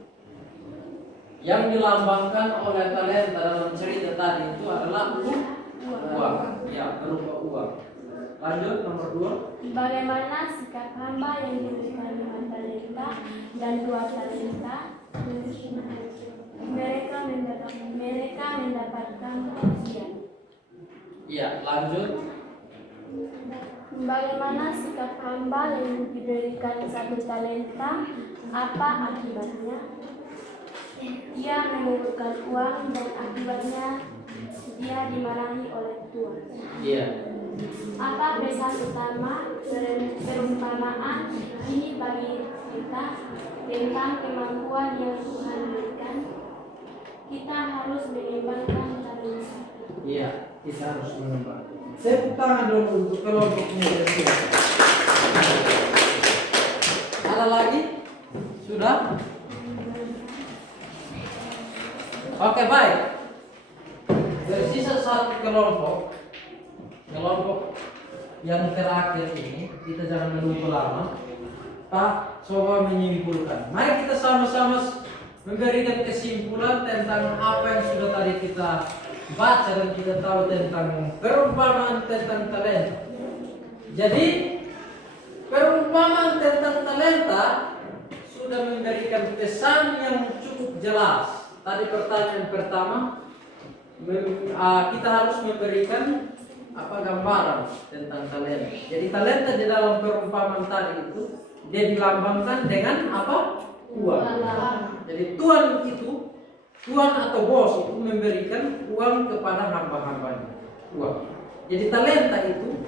Yang dilambangkan oleh talenta dalam cerita tadi itu adalah uang. Ya, berupa uang. Lanjut nomor 2. Bagaimana sikap hamba yang diberikan 5 talenta dan 2 talenta? Mereka mendapatkan pujian. Iya, lanjut. Bagaimana sikap hamba yang diberikan 1 talenta? Apa akibatnya? Ia mengumpulkan uang dan akibatnya dia dimarahi oleh Tuhan. Iya. Apa pesan utama perumpamaan ini bagi kita tentang kemampuan yang Tuhan berikan? Kita harus mengembangkan talenta. Iya, kita harus mengembangkan. Tepuk tangan dulu untuk kelompoknya. Ada lagi? Sudah? Oke, baik. Tersisa 1 kelompok yang terakhir ini. Kita jangan menunggu lama. Pak, coba menyimpulkan. Mari kita sama-sama memberikan kesimpulan tentang apa yang sudah tadi kita baca dan kita tahu tentang perumpamaan tentang talenta. Jadi perumpamaan tentang talenta sudah memberikan pesan yang cukup jelas. Tadi pertanyaan pertama, kita harus memberikan gambaran tentang talenta. Jadi talenta di dalam perumpamaan tadi itu dia dilambangkan dengan apa? Uang. Jadi Tuhan atau bos itu memberikan uang kepada hamba-hambanya. Uang. Jadi talenta itu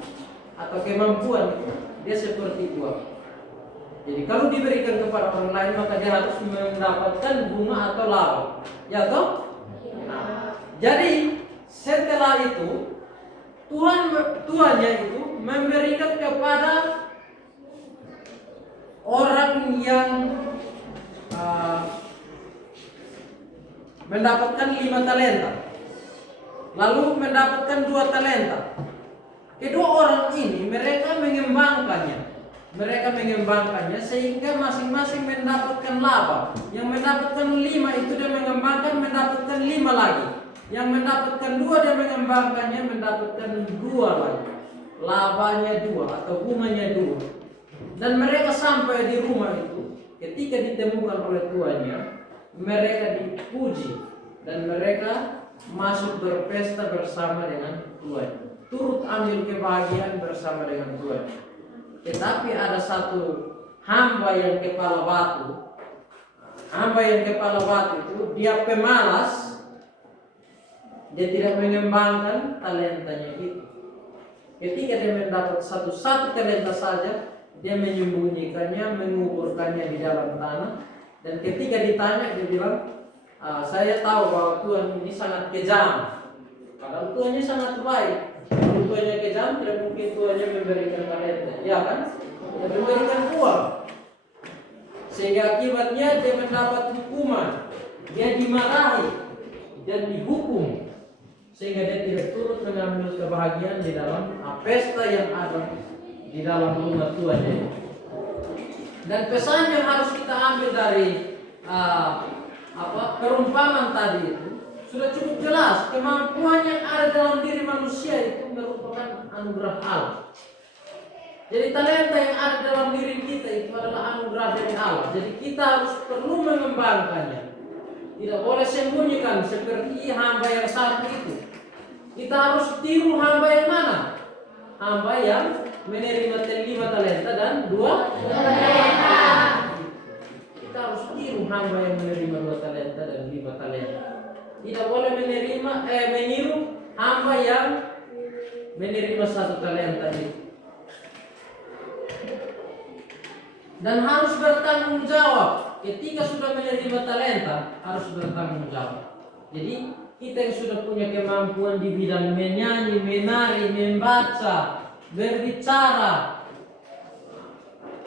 atau kemampuan itu dia seperti uang. Jadi kalau diberikan kepada orang lain maka dia harus mendapatkan bunga atau laba. Ya toh? Nah, jadi setelah itu Tuhannya itu memberikan kepada orang yang mendapatkan 5 talenta, lalu mendapatkan 2 talenta. Kedua orang ini mereka mengembangkannya sehingga masing-masing mendapatkan laba. Yang mendapatkan 5 itu dia mengembangkan mendapatkan 5 lagi. Yang mendapatkan 2 dia mengembangkannya mendapatkan 2 lagi. Labanya 2 atau bunganya 2. Dan mereka sampai di rumah itu ketika ditemukan oleh tuannya, mereka dipuji dan mereka masuk berpesta bersama dengan Tuhan, turut ambil kebahagiaan bersama dengan Tuhan. Tetapi ada satu hamba yang kepala batu. Hamba yang kepala batu itu dia pemalas, dia tidak mengembangkan talentanya itu. Ketika dia mendapat satu talenta saja, dia menyembunyikannya, menguburkannya di dalam tanah. Dan ketika ditanya, dia bilang, saya tahu bahwa Tuhan ini sangat kejam. Padahal Tuhannya sangat baik. Kalau Tuhannya kejam, tidak mungkin Tuhannya memberikan talenta, ya kan? Dia memberikan uang. Sehingga akibatnya dia mendapat hukuman, dia dimarahi dan dihukum, sehingga dia tidak turut mengambil kebahagiaan di dalam pesta yang ada di dalam rumah Tuhan ini. Dan pesan yang harus kita ambil dari perumpamaan tadi itu sudah cukup jelas. Kemampuan yang ada dalam diri manusia itu merupakan anugerah Allah. Jadi talenta yang ada dalam diri kita itu adalah anugerah dari Allah. Jadi kita harus perlu mengembangkannya. Tidak boleh sembunyikan seperti hamba yang satu itu. Kita harus tiru hamba yang mana? Hamba yang menerima 5 talenta dan 2 talenta. Kita harus tiru hamba yang menerima 2 talenta dan 5 talenta. Tidak boleh meniru hamba yang menerima 1 talenta itu. Dan harus bertanggung jawab. Ketika sudah menerima talenta, harus bertanggung jawab. Jadi kita yang sudah punya kemampuan di bidang menyanyi, menari, membaca, berbicara,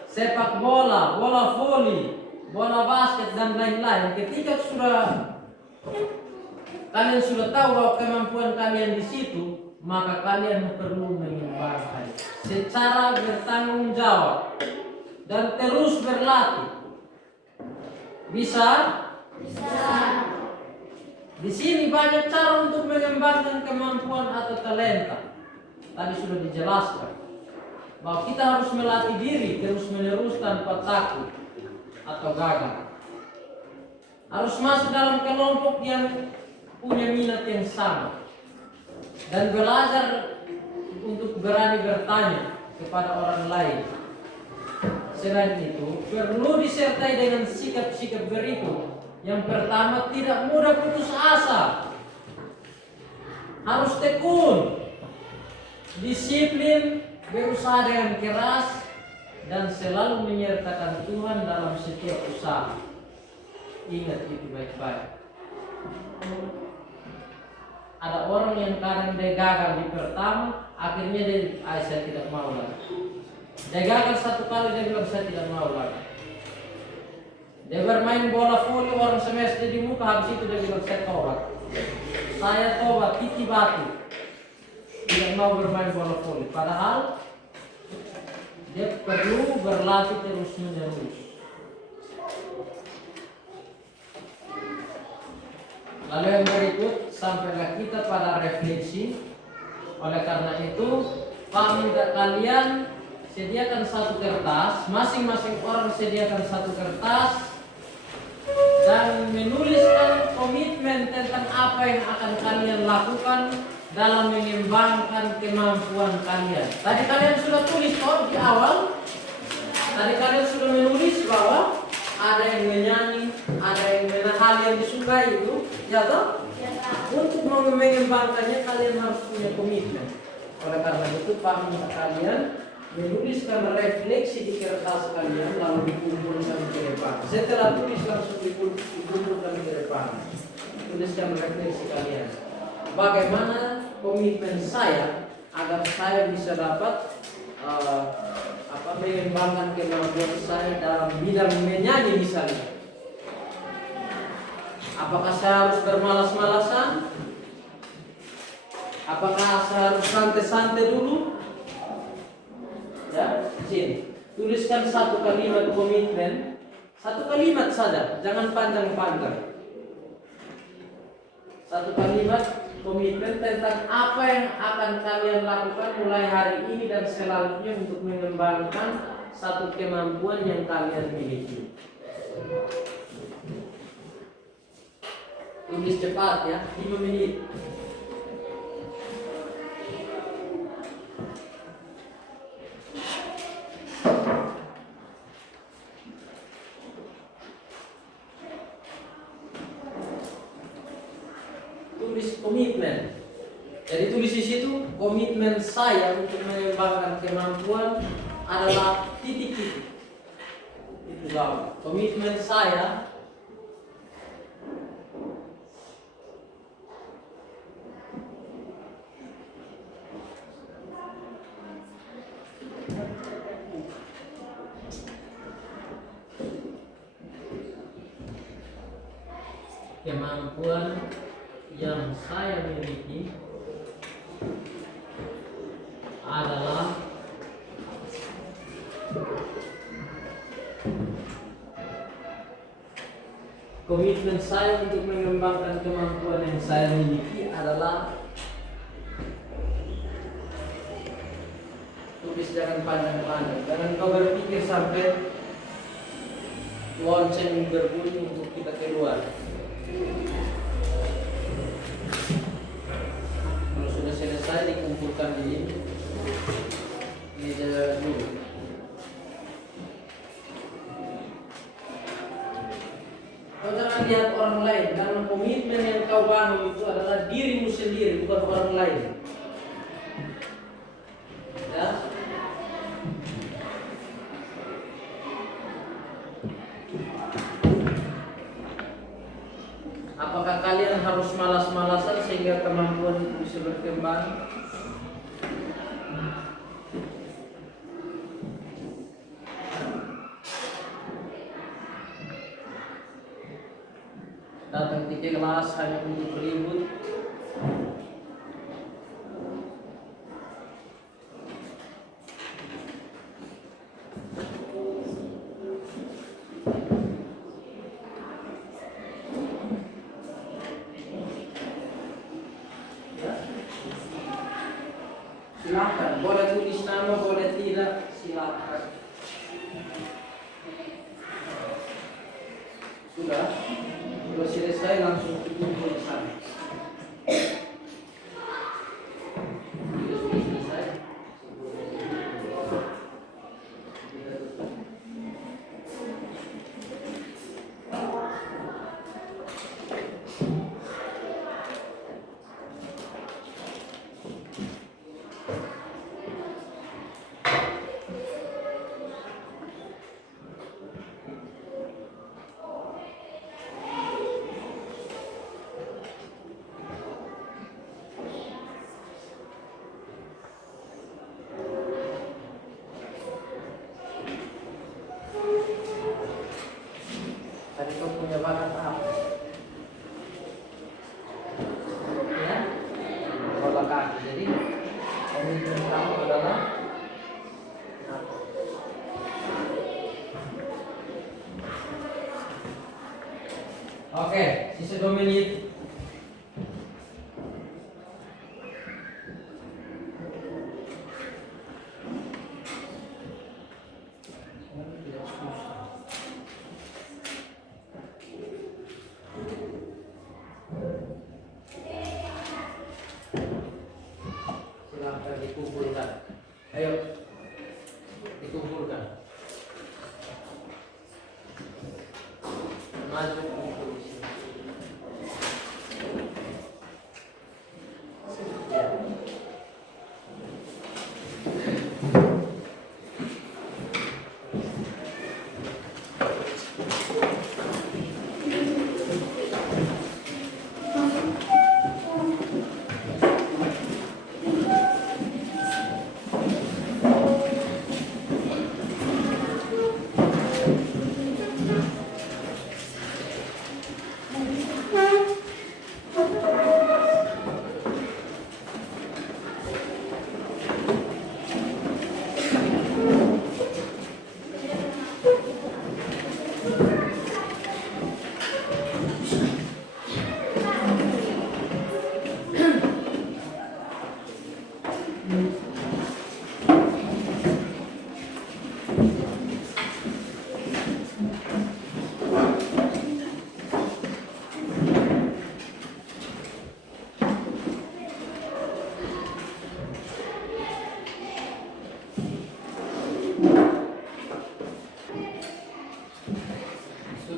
sepak bola, bola voli, bola basket dan lain-lain. Ketika kalian sudah tahu bahwa kemampuan kalian di situ, maka kalian perlu mengembangkan secara bertanggung jawab dan terus berlatih. Bisa? Bisa. Di sini banyak cara untuk mengembangkan kemampuan atau talenta. Tadi sudah dijelaskan bahwa kita harus melatih diri terus-menerus tanpa takut atau gagal. Harus masuk dalam kelompok yang punya minat yang sama dan belajar untuk berani bertanya kepada orang lain. Selain itu, perlu disertai dengan sikap-sikap berikut. Yang pertama, tidak mudah putus asa. Harus tekun, disiplin, berusaha dengan keras, dan selalu menyertakan Tuhan dalam setiap usaha. Ingat itu baik-baik. Ada orang yang kadang dia gagal di pertama, akhirnya dia, saya tidak mau lagi. Dia gagal 1 kali, dia bilang saya tidak mau lagi. Dia bermain bola voli, orang semester di muka, habis itu dia bilang saya tobat. Saya tobat, titi batu. Tidak mau bermain bola voli. Padahal dia perlu berlatih terus menerus. Lalu yang berikut, sampailah kita pada refleksi. Oleh karena itu, Pak minta kalian sediakan 1 kertas, masing-masing orang sediakan 1 kertas, dan menuliskan komitmen tentang apa yang akan kalian lakukan dalam mengembangkan kemampuan kalian. Tadi kalian sudah tulis di awal. Tadi kalian sudah menulis bahwa ada yang menyanyi, ada yang hal yang disukai itu, ya toh? Untuk mengembangkannya kalian harus punya komitmen. Oleh karena itu Pak minta kalian menuliskan refleksi di kertas kalian lalu dikumpulkan ke depan. Setelah tulis langsung dikumpulkan ke depan. Tuliskan refleksi kalian. Bagaimana komitmen saya agar saya bisa dapat mengembangkan kemampuan saya dalam bidang menyanyi misalnya. Apakah saya harus bermalas-malasan? Apakah saya harus santai-santai dulu? Ya, sini. Tuliskan 1 kalimat komitmen, 1 kalimat saja, jangan panjang-panjang. 1 kalimat komitmen tentang apa yang akan kalian lakukan mulai hari ini dan selanjutnya untuk mengembangkan 1 kemampuan yang kalian miliki. Tulis cepat ya, 5 menit. Tulis komitmen. Jadi tulis di situ komitmen saya untuk mengembangkan kemampuan adalah titik-titik. Itu bawah. Komitmen saya kemampuan yang saya miliki adalah komitmen saya untuk mengembangkan kemampuan yang saya miliki adalah tulis, jangan pandang-pandang, jangan kau berpikir sampai lonceng berbunyi untuk kita keluar. Kalau sudah selesai dikumpulkan di meja dulu. Kau jangan lihat orang lain, karena komitmen yang kau bangun itu adalah dirimu sendiri, bukan orang lain. Ya. Apakah kalian harus malas-malasan sehingga kemampuan bisa berkembang? Datang ke kelas hanya untuk ribut? Silakan, boleh tulis nama, boleh tidak, silakan. Sudah selesai, langsung kumpul di sana. Sudah selesai. Tadi kau punya bakat apa? Ya, bola kaki. Jadi komitmen kamu adalah apa? Oke, sisa 2 menit. Silahkan dikumpulkan. Ayo, dikumpulkan. Maju kumpul di sini. Ya.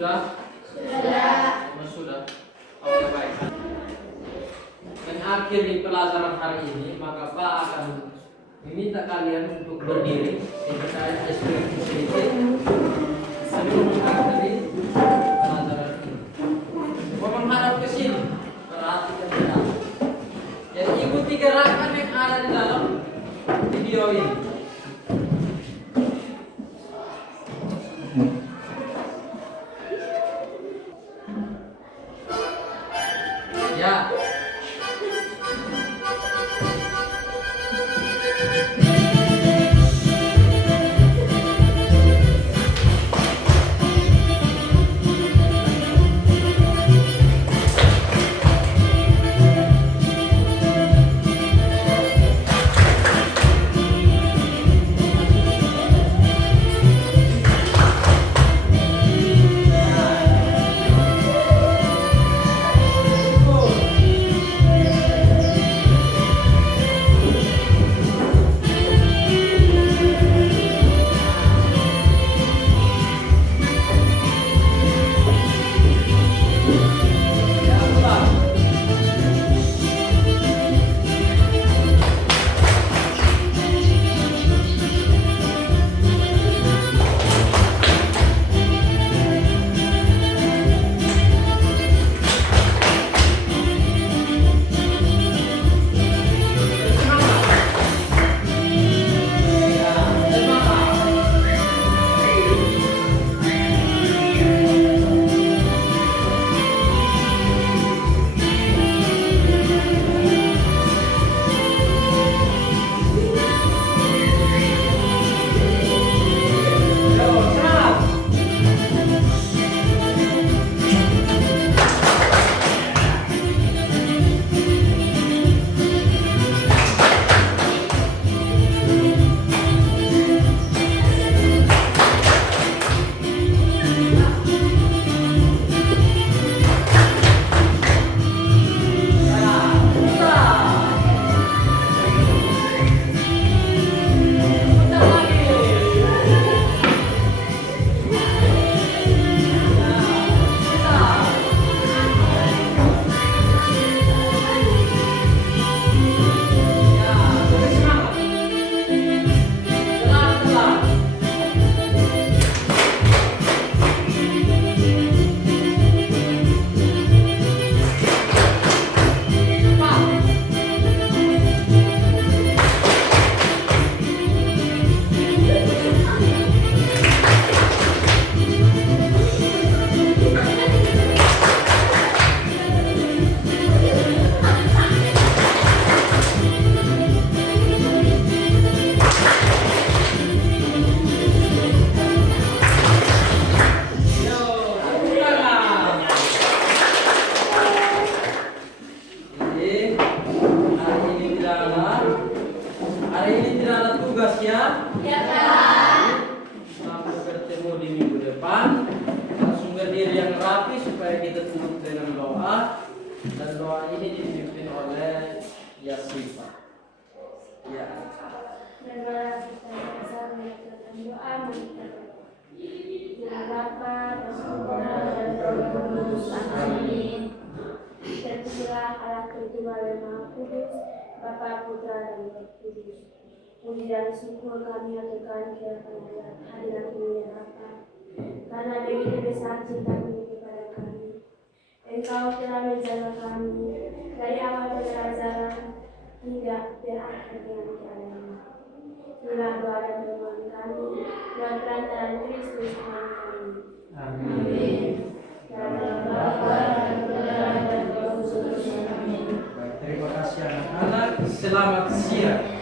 sudah? Sudah. Semua sudah. Oke, baik. Mengakhiri pelajaran hari ini, maka Pak akan meminta kalian untuk berdiri sebagai ekspresi sedikit sebelum mengakhiri pelajaran ini. Semua menghadap ke sini, perhatikan tidak. Jadi ikuti gerakan yang ada di dalam video ini. Ya. Hari ini tidak ada tugas ya? Ya, Kak. Sampai bertemu di minggu depan. Langsung berdiri yang rapi supaya kita tutup dengan doa. Dan doa ini dipimpin oleh Yasifa. Ya. Dan malah kita bisa mengucapkan doa meminta dengan Bapa dan Putra dan Roh Kudus. Amin. Terpujilah Allah Tritunggal dan Maha Kudus, Bapa, Putra dan Roh Kudus. Puji dan syukur kami aturkan kepada hadirat mulia Bapa, karena begitu besar cinta-Mu kepada kami. Engkau telah menjaga kami dari awal pelajaran hingga berakhir dengan keadaan. Inilah doa dan permohonan kami dalam perantaraan Kristus Tuhan kami. Amin. Dalam Bapa dan Putra dan Roh Kudus. Amin. Baik, terima kasih anak-anak. Selamat siang.